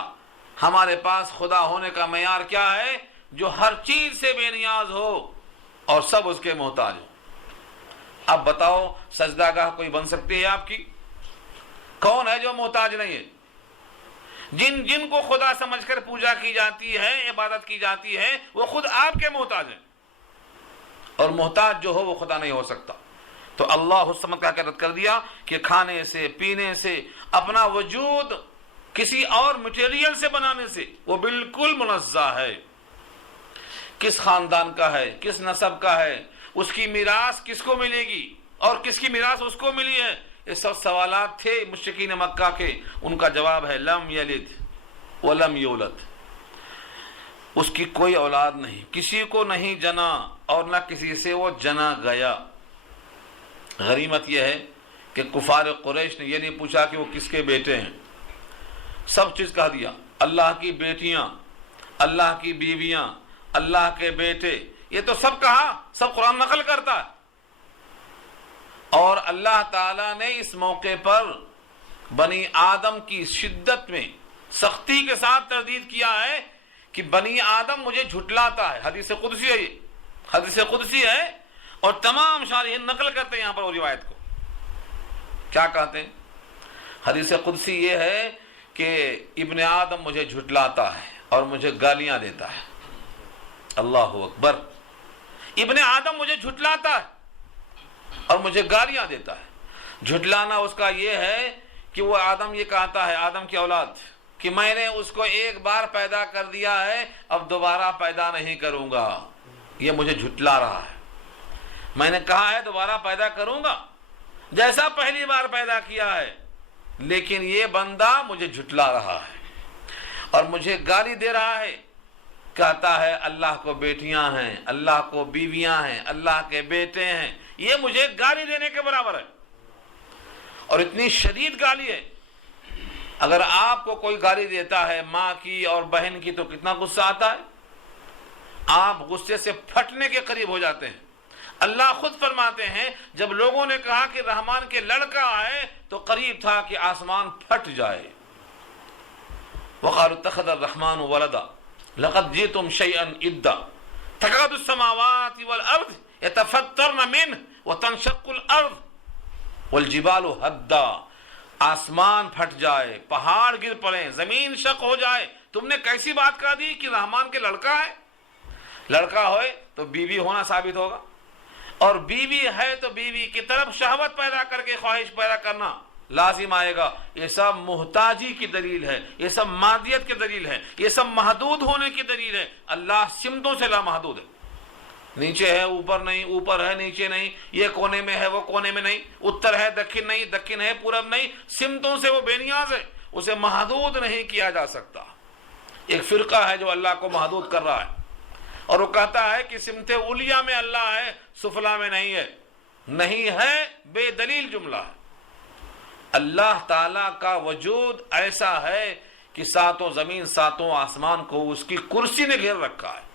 ہمارے پاس خدا ہونے کا معیار کیا ہے؟ جو ہر چیز سے بے نیاز ہو اور سب اس کے محتاج ہو۔ اب بتاؤ سجدہ گاہ کوئی بن سکتی ہے آپ کی؟ کون ہے جو محتاج نہیں ہے؟ جن کو خدا سمجھ کر پوجا کی جاتی ہے، عبادت کی جاتی ہے، وہ خود آپ کے محتاج ہیں، اور محتاج جو ہو وہ خدا نہیں ہو سکتا۔ تو اللہ الصمد کا رد کر دیا کہ کھانے سے پینے سے، اپنا وجود کسی اور مٹیریل سے بنانے سے وہ بالکل منزہ ہے۔ کس خاندان کا ہے، کس نسب کا ہے، اس کی میراث کس کو ملے گی اور کس کی میراث اس کو ملی ہے، یہ سب سوالات تھے مشرکین مکہ کے۔ ان کا جواب ہے لم یلد ولم یولد، اس کی کوئی اولاد نہیں، کسی کو نہیں جنا اور نہ کسی سے وہ جنا گیا۔ غنیمت یہ ہے کہ کفار قریش نے یہ نہیں پوچھا کہ وہ کس کے بیٹے ہیں، سب چیز کہہ دیا، اللہ کی بیٹیاں، اللہ کی بیویاں، اللہ کے بیٹے، یہ تو سب کہا، سب قرآن نقل کرتا ہے۔ اور اللہ تعالیٰ نے اس موقع پر بنی آدم کی شدت میں سختی کے ساتھ تردید کیا ہے کہ بنی آدم مجھے جھٹلاتا ہے۔ حدیث قدسی ہے، یہ حدیث قدسی ہے، اور تمام شارحین نقل کرتے ہیں یہاں پر وہ روایت کو۔ کیا کہتے ہیں؟ حدیث قدسی یہ ہے کہ ابن آدم مجھے جھٹلاتا ہے اور مجھے گالیاں دیتا ہے۔ اللہ اکبر، ابن آدم مجھے جھٹلاتا ہے اور مجھے گالیاں دیتا ہے۔ جھٹلانا اس کا یہ ہے کہ وہ آدم یہ کہتا ہے، آدم کی اولاد، کہ میں نے اس کو ایک بار پیدا کر دیا ہے، اب دوبارہ پیدا نہیں کروں گا، یہ مجھے جھٹلا رہا ہے۔ میں نے کہا ہے دوبارہ پیدا کروں گا جیسا پہلی بار پیدا کیا ہے، لیکن یہ بندہ مجھے جھٹلا رہا ہے اور مجھے گالی دے رہا ہے، کہتا ہے اللہ کو بیٹیاں ہیں، اللہ کو بیویاں ہیں، اللہ کے بیٹے ہیں، یہ مجھے گالی دینے کے برابر ہے، اور اتنی شدید گالی ہے۔ اگر آپ کو کوئی گالی دیتا ہے ماں کی اور بہن کی تو کتنا غصہ آتا ہے، آپ غصے سے پھٹنے کے قریب ہو جاتے ہیں۔ اللہ خود فرماتے ہیں جب لوگوں نے کہا کہ رحمان کے لڑکا آئے تو قریب تھا کہ آسمان پھٹ جائے۔ وقالوا اتخذ الرحمن ولدا لقد جئتم شيئا إدا تكاد السماوات والأرض يتفطرن منه وتنشق الأرض والجبال هدا، آسمان پھٹ جائے، پہاڑ گر پڑیں، زمین شق ہو جائے، تم نے کیسی بات کہا دی کہ رحمان کے لڑکا ہے؟ لڑکا ہوئے تو بیوی ہونا ثابت ہوگا، اور بیوی ہے تو بیوی کی طرف شہوت پیدا کر کے خواہش پیدا کرنا لازم آئے گا۔ یہ سب محتاجی کی دلیل ہے، یہ سب مادیت کی دلیل ہے، یہ سب محدود ہونے کی دلیل ہے۔ اللہ سمتوں سے لامحدود ہے، نیچے ہے اوپر نہیں، اوپر ہے نیچے نہیں، یہ کونے میں ہے وہ کونے میں نہیں، اتر ہے دکن نہیں، دکن ہے پورب نہیں، سمتوں سے وہ بے نیاز ہے، اسے محدود نہیں کیا جا سکتا۔ ایک فرقہ ہے جو اللہ کو محدود کر رہا ہے اور وہ کہتا ہے کہ سمت علیہ میں اللہ ہے، سفلا میں نہیں ہے۔ نہیں ہے، بے دلیل جملہ ہے۔ اللہ تعالیٰ کا وجود ایسا ہے کہ ساتوں زمین ساتوں آسمان کو اس کی کرسی نے گھیر رکھا ہے۔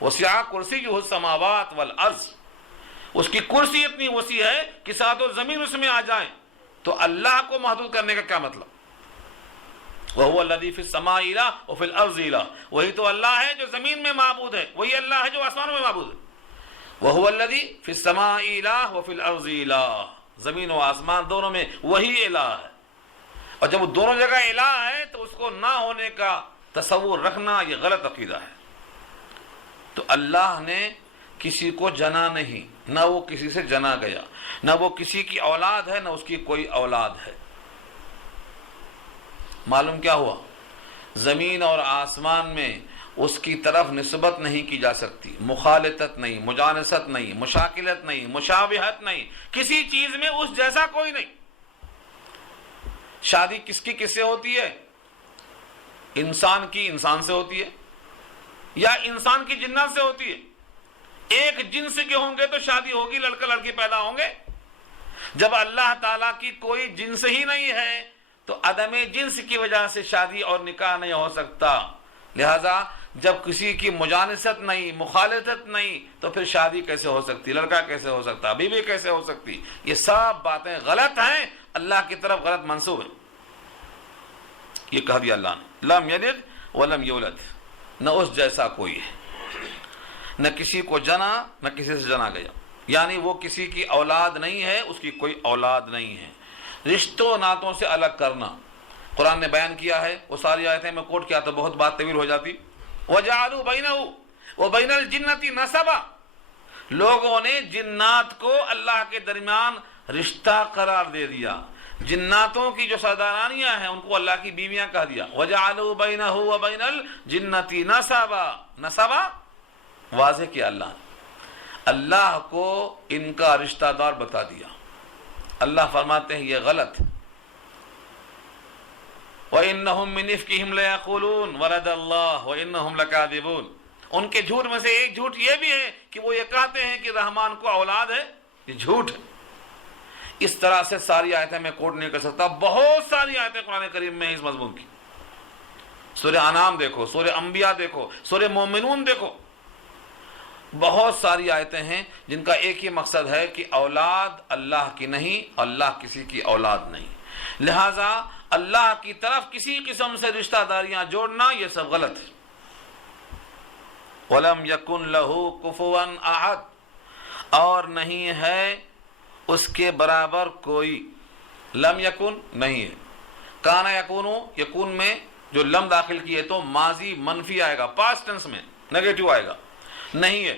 وسع کرسیہ السماوات والارض، اس کی کرسی اتنی وسیع ہے کہ ساتوں زمین اس میں آ جائیں، تو اللہ کو محدود کرنے کا کیا مطلب؟ وَهُوَ الَّذِي فِي السَّمَاءِ إِلَٰهٌ وَفِي الْأَرْضِ إِلَٰهٌ، وہی تو اللہ ہے جو زمین میں معبود ہے، وہی اللہ ہے جو آسمانوں میں معبود ہے۔ وَهُوَ الَّذِي فِي السَّمَاءِ إِلَٰهٌ وَفِي الْأَرْضِ إِلَٰهٌ، زمین و آسمان دونوں میں وہی الہ ہے، اور جب وہ دونوں جگہ الہ ہے تو اس کو نہ ہونے کا تصور رکھنا یہ غلط عقیدہ ہے۔ تو اللہ نے کسی کو جنا نہیں، نہ وہ کسی سے جنا گیا، نہ وہ کسی کی اولاد ہے، نہ اس کی کوئی اولاد ہے۔ معلوم کیا ہوا؟ زمین اور آسمان میں اس کی طرف نسبت نہیں کی جا سکتی، مخالطت نہیں، مجانست نہیں، مشاکلت نہیں، مشابہت نہیں، کسی چیز میں اس جیسا کوئی نہیں۔ شادی کس کی کس سے ہوتی ہے؟ انسان کی انسان سے ہوتی ہے، یا انسان کی جنات سے ہوتی ہے۔ ایک جنس کے ہوں گے تو شادی ہوگی، لڑکا لڑکی پیدا ہوں گے۔ جب اللہ تعالیٰ کی کوئی جنس ہی نہیں ہے تو عدم جنس کی وجہ سے شادی اور نکاح نہیں ہو سکتا۔ لہذا جب کسی کی مجانست نہیں، مخالطت نہیں، تو پھر شادی کیسے ہو سکتی؟ لڑکا کیسے ہو سکتا؟ بیوی کیسے ہو سکتی؟ یہ سب باتیں غلط ہیں، اللہ کی طرف غلط منسوب ہیں۔ یہ کہہ دیا اللہ نے، لم یلد ولم یولد، نہ اس جیسا کوئی ہے، نہ کسی کو جنا نہ کسی سے جنا گیا، یعنی وہ کسی کی اولاد نہیں ہے، اس کی کوئی اولاد نہیں ہے۔ رشتوں ناتوں سے الگ کرنا قرآن نے بیان کیا ہے، وہ ساری آیتیں میں کوٹ کیا تو بہت بات طویل ہو جاتی۔ وَجَعَلُوا بَيْنَهُ وَبَيْنَ الْجِنَّةِ نَسَبًا، لوگوں نے جنات کو اللہ کے درمیان رشتہ قرار دے دیا، جناتوں کی جو سردارانیاں ہیں ان کو اللہ کی بیویاں کہہ دیا۔ وَجَعَلُوا بَيْنَهُ وَبَيْنَ الْجِنَّةِ نَسَبًا، نسبا واضح کیا اللہ نے، اللہ کو ان کا رشتہ دار بتا دیا۔ اللہ فرماتے ہیں یہ غلط۔ وَإِنَّهُمْ مِنْ إِفْكِهِمْ لَيَقُولُونَ وَلَدَ اللَّهُ وَإِنَّهُمْ لَكَاذِبُونَ، ان کے جھوٹ میں سے ایک جھوٹ یہ بھی ہے کہ وہ یہ کہتے ہیں کہ رحمان کو اولاد ہے، یہ جھوٹ ہے۔ اس طرح سے ساری آیتیں میں کوٹ نہیں کر سکتا، بہت ساری آیتیں قرآن کریم میں اس مضمون کی۔ سورہ انعام دیکھو، سورہ انبیاء دیکھو، سورہ مومنون دیکھو، بہت ساری آیتیں ہیں جن کا ایک ہی مقصد ہے کہ اولاد اللہ کی نہیں، اللہ کسی کی اولاد نہیں، لہذا اللہ کی طرف کسی قسم سے رشتہ داریاں جوڑنا یہ سب غلط ہے۔ وَلَمْ يَكُنْ لَهُ كُفُوًا أَحَدٌ، اور نہیں ہے اس کے برابر کوئی۔ لم یکن نہیں ہے، کانا یکونو، یکون میں جو لم داخل کی ہے تو ماضی منفی آئے گا، پاسٹ ٹینس میں نیگیٹو آئے گا، نہیں ہے،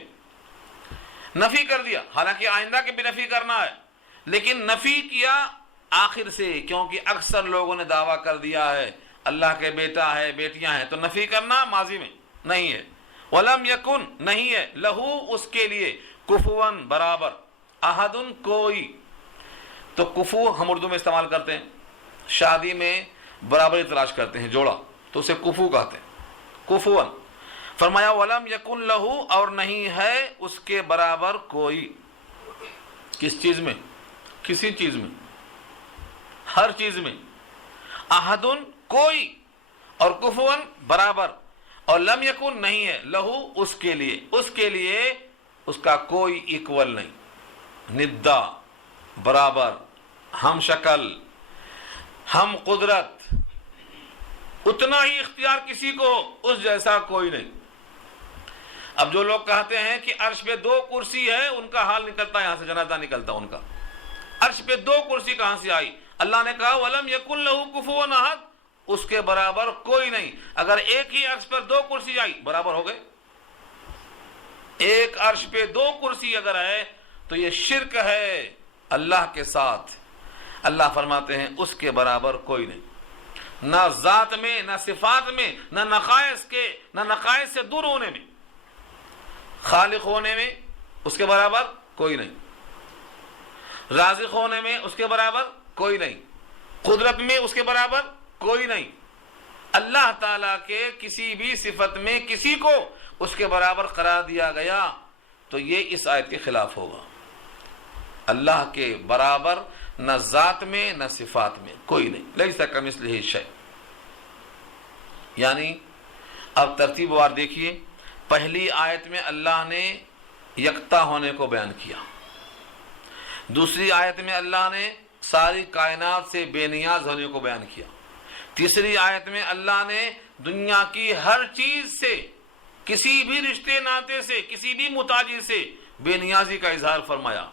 نفی کر دیا، حالانکہ آئندہ کی بھی نفی کرنا ہے، لیکن نفی کیا آخر سے، کیونکہ اکثر لوگوں نے دعویٰ کر دیا ہے اللہ کے بیٹا ہے، بیٹیاں ہیں، تو نفی کرنا ماضی میں نہیں ہے۔ وَلَمْ يَكُنْ نہیں ہے، لہو اس کے لیے، کفواً برابر، احدن کوئی۔ تو کفو ہم اردو میں استعمال کرتے ہیں، شادی میں برابری تلاش کرتے ہیں، جوڑا، تو اسے کفو کہتے ہیں، کفواً۔ فرمایا وَلَمْ يَكُنْ لَهُ، اور نہیں ہے اس کے برابر کوئی۔ کس چیز میں؟ کسی چیز میں، ہر چیز میں، احدن کوئی، اور کفواً برابر، اور لم یکن نہیں ہے، لہو اس کے لیے، اس کے لیے اس کا کوئی ایکول نہیں، ندا، برابر، ہم شکل، ہم قدرت، اتنا ہی اختیار کسی کو، اس جیسا کوئی نہیں۔ اب جو لوگ کہتے ہیں کہ عرش پہ 2 کرسی ہے، ان کا حال نکلتا ہے یہاں سے، جنازہ نکلتا ان کا۔ عرش پہ 2 کرسی کہاں سے آئی؟ اللہ نے کہا وَلَمْ يَكُنْ لَهُ كُفُوًا أَحَدٌ، اس کے برابر کوئی نہیں۔ اگر ایک ہی عرش پر 2 کرسی آئی، برابر ہو گئے۔ ایک عرش پہ 2 کرسی اگر ہے تو یہ شرک ہے اللہ کے ساتھ۔ اللہ فرماتے ہیں اس کے برابر کوئی نہیں، نہ ذات میں، نہ صفات میں، نہ نقائص کے، نہ نقائص سے دور ہونے میں، خالق ہونے میں اس کے برابر کوئی نہیں، رازق ہونے میں اس کے برابر کوئی نہیں، قدرت میں اس کے برابر کوئی نہیں۔ اللہ تعالیٰ کے کسی بھی صفت میں کسی کو اس کے برابر قرار دیا گیا تو یہ اس آیت کے خلاف ہوگا۔ اللہ کے برابر نہ ذات میں نہ صفات میں کوئی نہیں، لیس کمثلہ شیء۔ یعنی اب ترتیب وار دیکھیے، پہلی آیت میں اللہ نے یکتا ہونے کو بیان کیا، دوسری آیت میں اللہ نے ساری کائنات سے بے نیاز ہونے کو بیان کیا، تیسری آیت میں اللہ نے دنیا کی ہر چیز سے، کسی بھی رشتے ناطے سے، کسی بھی محتاجی سے بے نیازی کا اظہار فرمایا،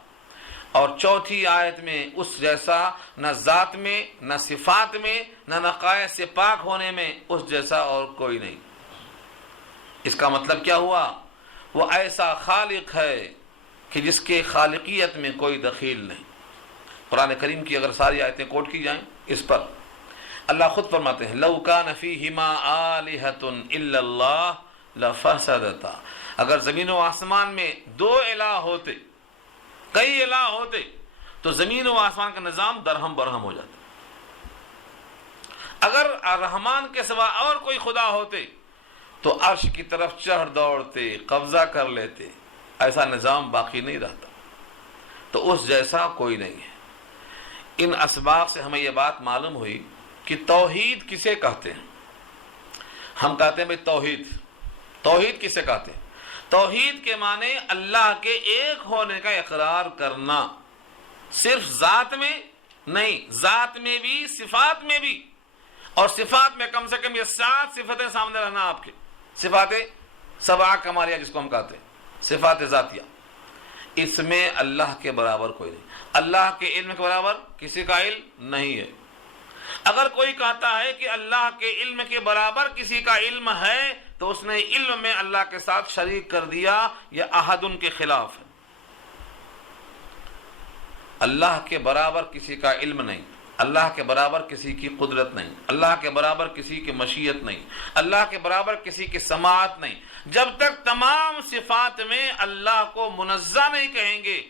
اور چوتھی آیت میں اس جیسا نہ ذات میں نہ صفات میں نہ نقائص سے پاک ہونے میں اس جیسا اور کوئی نہیں۔ اس کا مطلب کیا ہوا؟ وہ ایسا خالق ہے کہ جس کے خالقیت میں کوئی دخیل نہیں۔ قرآن کریم کی اگر ساری آیتیں کوٹ کی جائیں اس پر، اللہ خود فرماتے ہیں لو کان فیہما آلہۃ الا اللہ لفسدتا، اگر زمین و آسمان میں دو الہ ہوتے، کئی الہ ہوتے، تو زمین و آسمان کا نظام درہم برہم ہو جاتا۔ اگر رحمان کے سوا اور کوئی خدا ہوتے تو عرش کی طرف چڑھ دوڑتے، قبضہ کر لیتے، ایسا نظام باقی نہیں رہتا۔ تو اس جیسا کوئی نہیں ہے۔ ان اسباق سے ہمیں یہ بات معلوم ہوئی کہ توحید کسے کہتے ہیں۔ ہم کہتے ہیں بھئی توحید کسے کہتے ہیں؟ توحید کے معنی اللہ کے ایک ہونے کا اقرار کرنا، صرف ذات میں نہیں، ذات میں بھی، صفات میں بھی، اور صفات میں کم سے کم یہ 7 صفتیں سامنے رہنا آپ کے، صفات 7 کمالیہ جس کو ہم کہتے ہیں، صفات ذاتیہ، اس میں اللہ کے برابر کوئی نہیں۔ اللہ کے علم کے برابر کسی کا علم نہیں ہے۔ اگر کوئی کہتا ہے کہ اللہ کے علم کے برابر کسی کا علم ہے تو اس نے علم میں اللہ کے ساتھ شریک کر دیا، یہ عہد ان کے خلاف ہے۔ اللہ کے برابر کسی کا علم نہیں، اللہ کے برابر کسی کی قدرت نہیں، اللہ کے برابر کسی کی مشیت نہیں، اللہ کے برابر کسی کی سماعت نہیں۔ جب تک تمام صفات میں اللہ کو منزہ نہیں کہیں گے،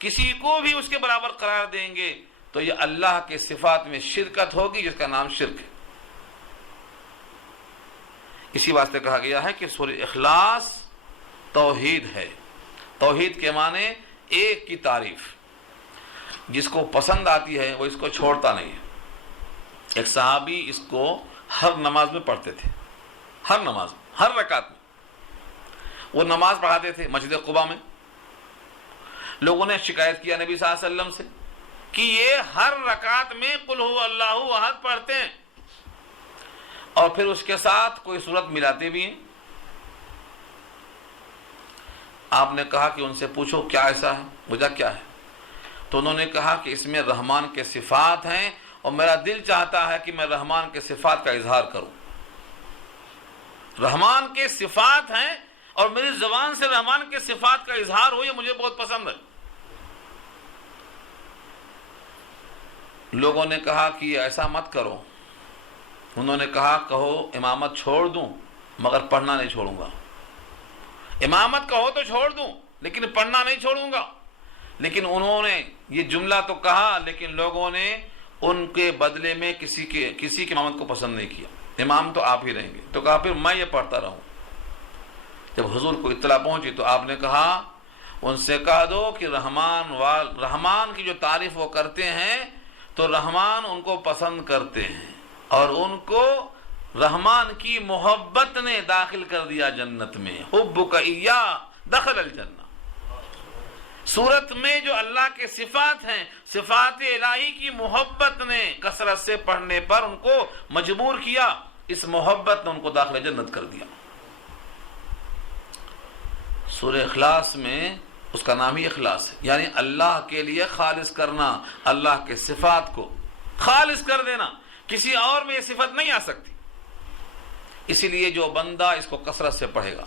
کسی کو بھی اس کے برابر قرار دیں گے، تو یہ اللہ کے صفات میں شرکت ہوگی جس کا نام شرک ہے۔ اسی واسطے کہا گیا ہے کہ سورہ اخلاص توحید ہے۔ توحید کے معنی ایک کی تعریف، جس کو پسند آتی ہے وہ اس کو چھوڑتا نہیں ہے۔ ایک صحابی اس کو ہر نماز میں پڑھتے تھے، ہر نماز میں، ہر رکعت میں وہ نماز پڑھاتے تھے۔ مسجد قباء میں لوگوں نے شکایت کیا نبی صلی اللہ علیہ وسلم سے کہ یہ ہر رکعت میں قل هو اللہ احد پڑھتے ہیں اور پھر اس کے ساتھ کوئی سورت ملاتے بھی ہیں۔ آپ نے کہا کہ ان سے پوچھو کیا ایسا ہے، وجہ کیا ہے؟ تو انہوں نے کہا کہ اس میں رحمان کے صفات ہیں اور میرا دل چاہتا ہے کہ میں رحمان کے صفات کا اظہار کروں۔ رحمان کے صفات ہیں اور میری زبان سے رحمان کے صفات کا اظہار ہو، یہ مجھے بہت پسند ہے۔ لوگوں نے کہا کہ یہ ایسا مت کرو۔ انہوں نے کہا کہو امامت چھوڑ دوں مگر پڑھنا نہیں چھوڑوں گا۔ امامت کہو تو چھوڑ دوں لیکن پڑھنا نہیں چھوڑوں گا۔ لیکن انہوں نے یہ جملہ تو کہا لیکن لوگوں نے ان کے بدلے میں کسی کی امامت کو پسند نہیں کیا۔ امام تو آپ ہی رہیں گے، تو کہا پھر میں یہ پڑھتا رہوں۔ جب حضور کو اطلاع پہنچی تو آپ نے کہا ان سے کہہ دو کہ رحمان کی جو تعریف وہ کرتے ہیں تو رحمان ان کو پسند کرتے ہیں اور ان کو رحمان کی محبت نے داخل کر دیا جنت میں۔ حبک ایاہ دخل الجنہ۔ سورت میں جو اللہ کے صفات ہیں، صفات الہی کی محبت نے کثرت سے پڑھنے پر ان کو مجبور کیا، اس محبت نے ان کو داخل جنت کر دیا۔ سورہ اخلاص میں اس کا نام ہی اخلاص ہے، یعنی اللہ کے لیے خالص کرنا، اللہ کے صفات کو خالص کر دینا، کسی اور میں یہ صفت نہیں آ سکتی۔ اسی لیے جو بندہ اس کو کثرت سے پڑھے گا،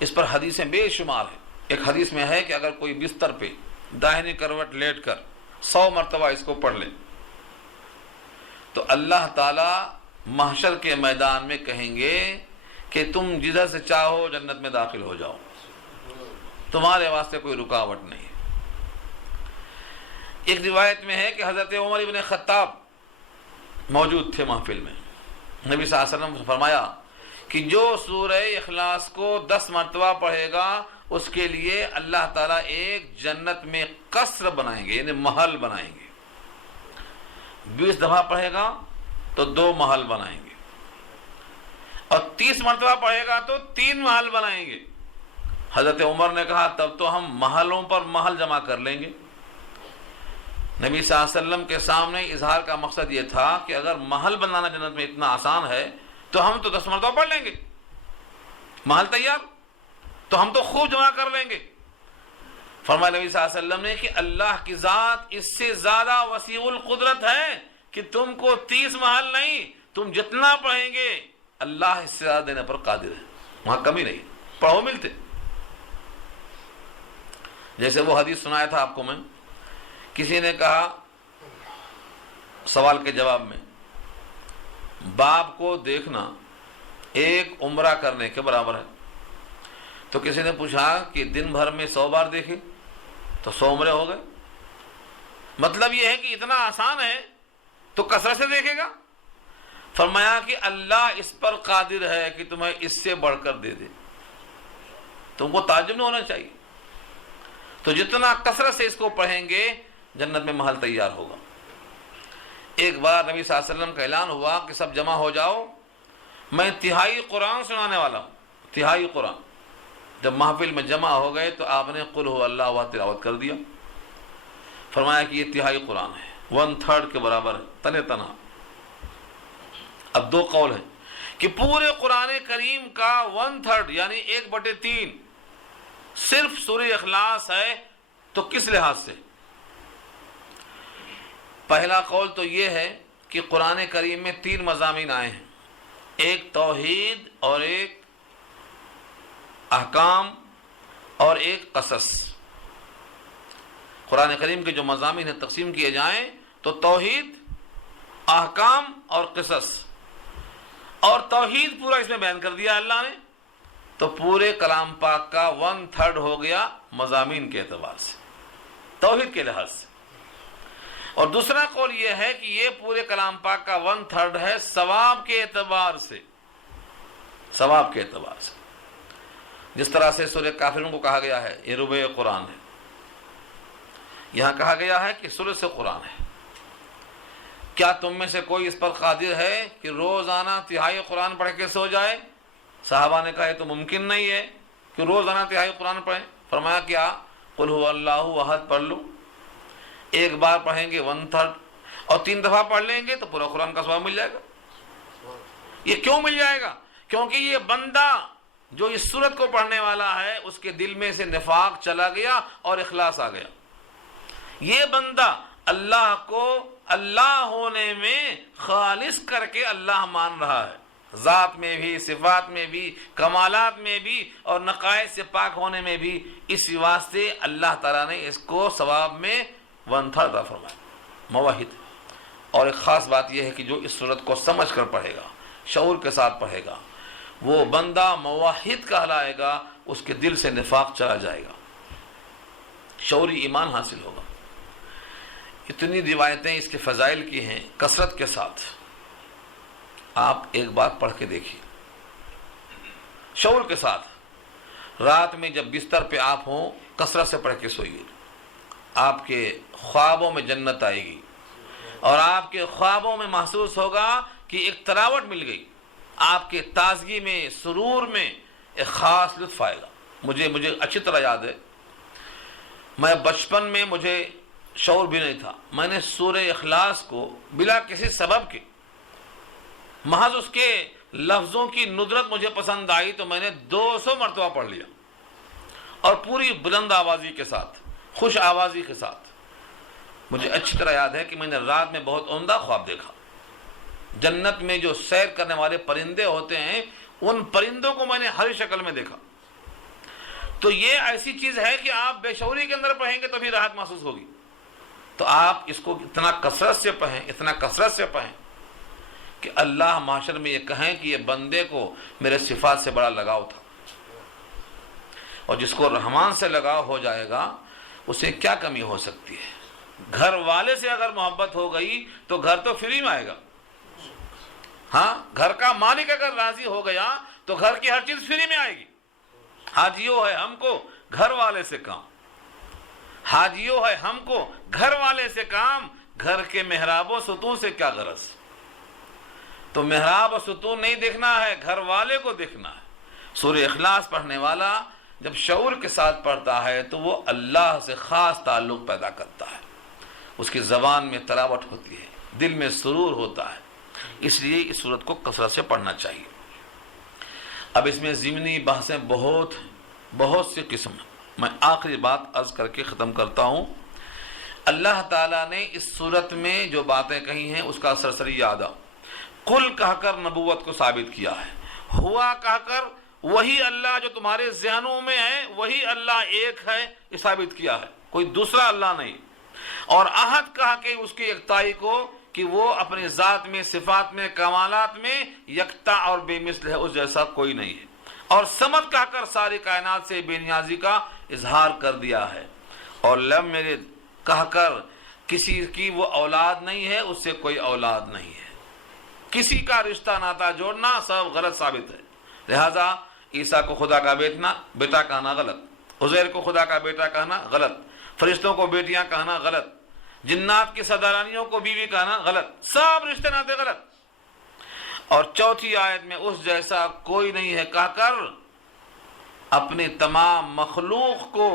اس پر حدیثیں بے شمار ہیں۔ ایک حدیث میں ہے کہ اگر کوئی بستر پہ داہنی کروٹ لیٹ کر 100 مرتبہ اس کو پڑھ لے تو اللہ تعالیٰ محشر کے میدان میں کہیں گے کہ تم جدھر سے چاہو جنت میں داخل ہو جاؤ، تمہارے واسطے کوئی رکاوٹ نہیں۔ ایک روایت میں ہے کہ حضرت عمر ابن خطاب موجود تھے محفل میں۔ نبی صلی اللہ علیہ وسلم نے فرمایا کہ جو سورہ اخلاص کو 10 مرتبہ پڑھے گا اس کے لیے اللہ تعالیٰ ایک جنت میں قصر بنائیں گے، یعنی محل بنائیں گے۔ 20 دفعہ پڑھے گا تو 2 محل بنائیں گے اور 30 مرتبہ پڑھے گا تو 3 محل بنائیں گے۔ حضرت عمر نے کہا تب تو ہم محلوں پر محل جمع کر لیں گے۔ نبی صلی اللہ علیہ وسلم کے سامنے اظہار کا مقصد یہ تھا کہ اگر محل بنانا جنت میں اتنا آسان ہے تو ہم تو 10 مرتبہ پڑھ لیں گے، محل تیار تو ہم تو خوب جمع کر لیں گے۔ فرمایا نبی صلی اللہ علیہ وسلم نے کہ اللہ کی ذات اس سے زیادہ وسیع القدرت ہے کہ تم کو 30 محل نہیں، تم جتنا پڑھیں گے اللہ اس سے زیادہ دینے پر قادر ہے، وہاں کمی نہیں، پڑھو ملتے۔ جیسے وہ حدیث سنایا تھا آپ کو میں، کسی نے کہا سوال کے جواب میں، باپ کو دیکھنا ایک عمرہ کرنے کے برابر ہے۔ تو کسی نے پوچھا کہ دن بھر میں 100 بار دیکھے تو 100 عمرے ہو گئے، مطلب یہ ہے کہ اتنا آسان ہے تو کثرت سے دیکھے گا؟ فرمایا کہ اللہ اس پر قادر ہے کہ تمہیں اس سے بڑھ کر دے دے، تم کو تعجب نہیں ہونا چاہیے۔ تو جتنا کثرت سے اس کو پڑھیں گے جنت میں محل تیار ہوگا۔ ایک بار نبی صلی اللہ علیہ وسلم کا اعلان ہوا کہ سب جمع ہو جاؤ، میں تہائی قرآن سنانے والا ہوں، تہائی قرآن۔ جب محفل میں جمع ہو گئے تو آپ نے قل هو اللہ احد تلاوت کر دیا، فرمایا کہ یہ تہائی قرآن ہے، 1/3 کے برابر ہے تنے تنہا۔ اب دو قول ہیں کہ پورے قرآن کریم کا 1/3 یعنی 1/3 صرف سورہ اخلاص ہے، تو کس لحاظ سے؟ پہلا قول تو یہ ہے کہ قرآن کریم میں 3 مضامین آئے ہیں، ایک توحید اور ایک احکام اور ایک قصص۔ قرآن کریم کے جو مضامین ہیں تقسیم کیے جائیں تو توحید، احکام اور قصص، اور توحید پورا اس میں بیان کر دیا اللہ نے، تو پورے کلام پاک کا 1/3 ہو گیا مضامین کے اعتبار سے، توحید کے لحاظ سے۔ اور دوسرا قول یہ ہے کہ یہ پورے کلام پاک کا 1/3 ہے ثواب کے اعتبار سے، ثواب کے اعتبار سے۔ جس طرح سے سورہ کافرون کو کہا گیا ہے یہ ربع قرآن ہے، یہاں کہا گیا ہے کہ ثلث قرآن ہے۔ کیا تم میں سے کوئی اس پر قادر ہے کہ روزانہ تہائی قرآن پڑھ کے سو جائے؟ صحابہ نے کہا یہ تو ممکن نہیں ہے کہ روزانہ تہائی قرآن پڑھیں۔ فرمایا کیا قل هو اللہ احد پڑھ لو، ایک بار پڑھیں گے 1/3 اور 3 دفعہ پڑھ لیں گے تو پورا قرآن کا ثواب مل جائے گا۔ یہ کیوں مل جائے گا؟ کیونکہ یہ بندہ جو اس سورت کو پڑھنے والا ہے اس کے دل میں سے نفاق چلا گیا اور اخلاص آ گیا۔ یہ بندہ اللہ کو اللہ ہونے میں خالص کر کے اللہ مان رہا ہے، ذات میں بھی، صفات میں بھی، کمالات میں بھی، اور نقائص سے پاک ہونے میں بھی۔ اس واسطے اللہ تعالیٰ نے اس کو ثواب میں 1/3 عطا فرمایا، موحد۔ اور ایک خاص بات یہ ہے کہ جو اس صورت کو سمجھ کر پڑھے گا، شعور کے ساتھ پڑھے گا، وہ بندہ موحد کہلائے گا، اس کے دل سے نفاق چلا جائے گا، شعوری ایمان حاصل ہوگا۔ اتنی روایتیں اس کے فضائل کی ہیں کثرت کے ساتھ، آپ ایک بات پڑھ کے دیکھیے شعور کے ساتھ۔ رات میں جب بستر پہ آپ ہوں کثرت سے پڑھ کے سوئیے، آپ کے خوابوں میں جنت آئے گی، اور آپ کے خوابوں میں محسوس ہوگا کہ ایک تراوٹ مل گئی، آپ کے تازگی میں، سرور میں ایک خاص لطف آئے گا۔ مجھے اچھی طرح یاد ہے، میں بچپن میں مجھے شعور بھی نہیں تھا، میں نے سورہ اخلاص کو بلا کسی سبب کے، محض اس کے لفظوں کی ندرت مجھے پسند آئی تو میں نے 200 مرتبہ پڑھ لیا، اور پوری بلند آوازی کے ساتھ، خوش آوازی کے ساتھ۔ مجھے اچھی طرح یاد ہے کہ میں نے رات میں بہت عمدہ خواب دیکھا، جنت میں جو سیر کرنے والے پرندے ہوتے ہیں ان پرندوں کو میں نے ہر شکل میں دیکھا۔ تو یہ ایسی چیز ہے کہ آپ بے شعوری کے اندر پڑھیں گے تو بھی راحت محسوس ہوگی۔ تو آپ اس کو اتنا کثرت سے پڑھیں، اتنا کثرت سے پڑھیں کہ اللہ محشر میں یہ کہیں کہ یہ بندے کو میرے صفات سے بڑا لگاؤ تھا۔ اور جس کو رحمان سے لگاؤ ہو جائے گا اسے کیا کمی ہو سکتی ہے؟ گھر والے سے اگر محبت ہو گئی تو گھر تو فری میں آئے گا۔ ہاں، گھر کا مالک اگر راضی ہو گیا تو گھر کی ہر چیز فری میں آئے گی۔ حاجیوں ہے ہم کو گھر والے سے کام، حاجیوں ہے ہم کو گھر والے سے کام، گھر کے محراب و ستون سے کیا غرض؟ تو محراب و ستون نہیں دیکھنا ہے، گھر والے کو دیکھنا ہے۔ سورہ اخلاص پڑھنے والا جب شعور کے ساتھ پڑھتا ہے تو وہ اللہ سے خاص تعلق پیدا کرتا ہے، اس کی زبان میں تلاوت ہوتی ہے، دل میں سرور ہوتا ہے۔ اس لیے اس سورت کو کثرت سے پڑھنا چاہیے۔ اب اس میں ضمنی بحثیں بہت سی قسم ہیں، میں آخری بات عرض کر کے ختم کرتا ہوں۔ اللہ تعالیٰ نے اس سورت میں جو باتیں کہی ہیں اس کا سرسری اعادہ، قل کہہ کر نبوت کو ثابت کیا ہے، ہوا کہہ کر وہی اللہ جو تمہارے ذہنوں میں ہے وہی اللہ ایک ہے، یہ ثابت کیا ہے، کوئی دوسرا اللہ نہیں۔ اور عہد کہا کہ اس کی یکتائی کو کہ وہ اپنی ذات میں، صفات میں، کمالات میں یکتا اور بے مثل ہے، اس جیسا کوئی نہیں ہے۔ اور صمد کہہ کر ساری کائنات سے بے نیازی کا اظہار کر دیا ہے، اور لم یلد کہہ کر کسی کی وہ اولاد نہیں ہے، اس سے کوئی اولاد نہیں ہے۔ کسی کا رشتہ ناتا جوڑنا سب غلط ثابت ہے، لہذا عیسیٰ کو خدا کا بیٹا کہنا غلط، عزیر کو خدا کا بیٹا کہنا غلط، فرشتوں کو بیٹیاں کہنا غلط، جنات کی سردارانیوں کو بیوی کہنا غلط، سب رشتے ناتے غلط۔ اور چوتھی آیت میں اس جیسا کوئی نہیں ہے کہہ کر اپنی تمام مخلوق کو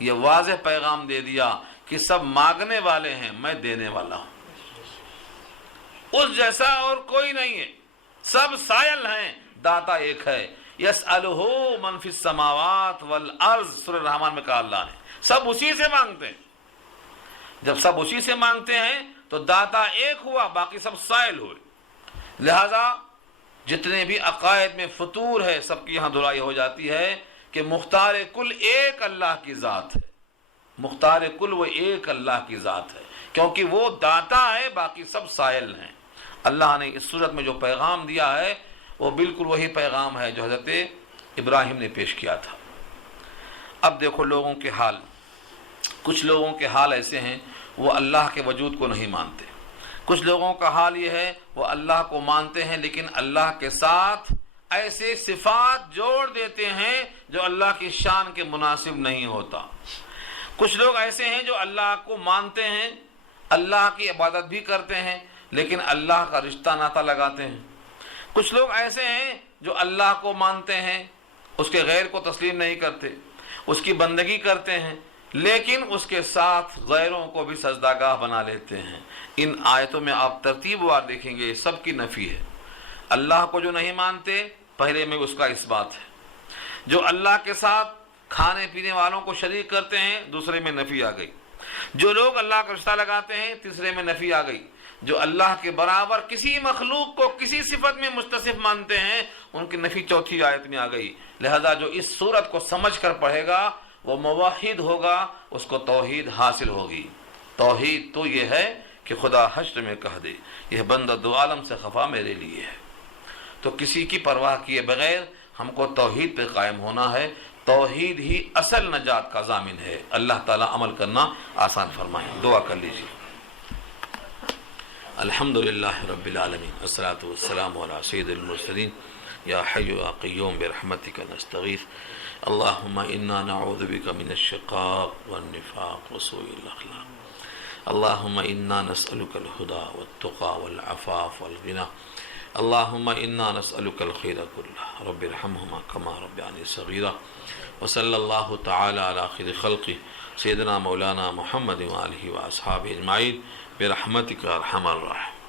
یہ واضح پیغام دے دیا کہ سب مانگنے والے ہیں، میں دینے والا ہوں، اس جیسا اور کوئی نہیں ہے، سب سائل ہیں، داتا ایک ہے۔ یسألہ من فی السماوات والارض، سورہ الرحمن میں کہا اللہ نے، سب اسی سے مانگتے ہیں۔ جب سب اسی سے مانگتے ہیں تو داتا ایک ہوا، باقی سب سائل ہوئے۔ لہذا جتنے بھی عقائد میں فطور ہے سب کی یہاں دھلائی ہو جاتی ہے کہ مختار کل ایک اللہ کی ذات ہے، مختار کل وہ ایک اللہ کی ذات ہے، کیونکہ وہ داتا ہے، باقی سب سائل ہیں۔ اللہ نے اس صورت میں جو پیغام دیا ہے وہ بالکل وہی پیغام ہے جو حضرت ابراہیم نے پیش کیا تھا۔ اب دیکھو لوگوں کے حال، کچھ لوگوں کے حال ایسے ہیں وہ اللہ کے وجود کو نہیں مانتے، کچھ لوگوں کا حال یہ ہے وہ اللہ کو مانتے ہیں لیکن اللہ کے ساتھ ایسے صفات جوڑ دیتے ہیں جو اللہ کی شان کے مناسب نہیں ہوتا۔ کچھ لوگ ایسے ہیں جو اللہ کو مانتے ہیں، اللہ کی عبادت بھی کرتے ہیں لیکن اللہ کا رشتہ ناتا لگاتے ہیں۔ کچھ لوگ ایسے ہیں جو اللہ کو مانتے ہیں، اس کے غیر کو تسلیم نہیں کرتے، اس کی بندگی کرتے ہیں لیکن اس کے ساتھ غیروں کو بھی سجدہ گاہ بنا لیتے ہیں۔ ان آیتوں میں آپ ترتیب وار دیکھیں گے سب کی نفی ہے۔ اللہ کو جو نہیں مانتے پہلے میں اس کا اثبات ہے، جو اللہ کے ساتھ کھانے پینے والوں کو شریک کرتے ہیں دوسرے میں نفی آ گئی، جو لوگ اللہ کا رشتہ لگاتے ہیں تیسرے میں نفی آ گئی، جو اللہ کے برابر کسی مخلوق کو کسی صفت میں متصف مانتے ہیں ان کی نفی چوتھی آیت میں آ گئی۔ لہذا جو اس صورت کو سمجھ کر پڑھے گا وہ موحد ہوگا، اس کو توحید حاصل ہوگی۔ توحید تو یہ ہے کہ خدا حشر میں کہہ دے یہ بندہ دو عالم سے خفا میرے لیے ہے۔ تو کسی کی پرواہ کیے بغیر ہم کو توحید پہ قائم ہونا ہے، توحید ہی اصل نجات کا ضامن ہے۔ اللہ تعالیٰ عمل کرنا آسان فرمائے، دعا کر لیجیے۔ الحمدللہ رب العالمین، والصلاة والسلام علی سید المرسلین، یا حی یا قیوم برحمتک نستغیث، اللہم انا نعوذ بک من الشقاق والنفاق وسوء الاخلاق، اللہم انا نسألک الہدى والتقى والعفاف والغنى، اللہم انا نسألک الخیر کلہ، رب ارحمہما کما ربیانی صغیرا، وصلی اللہ تعالی علی خیر خلقہ سیدنا مولانا محمد وآلہ واصحابہ اجمعین برحمتک ارحم الراحمین۔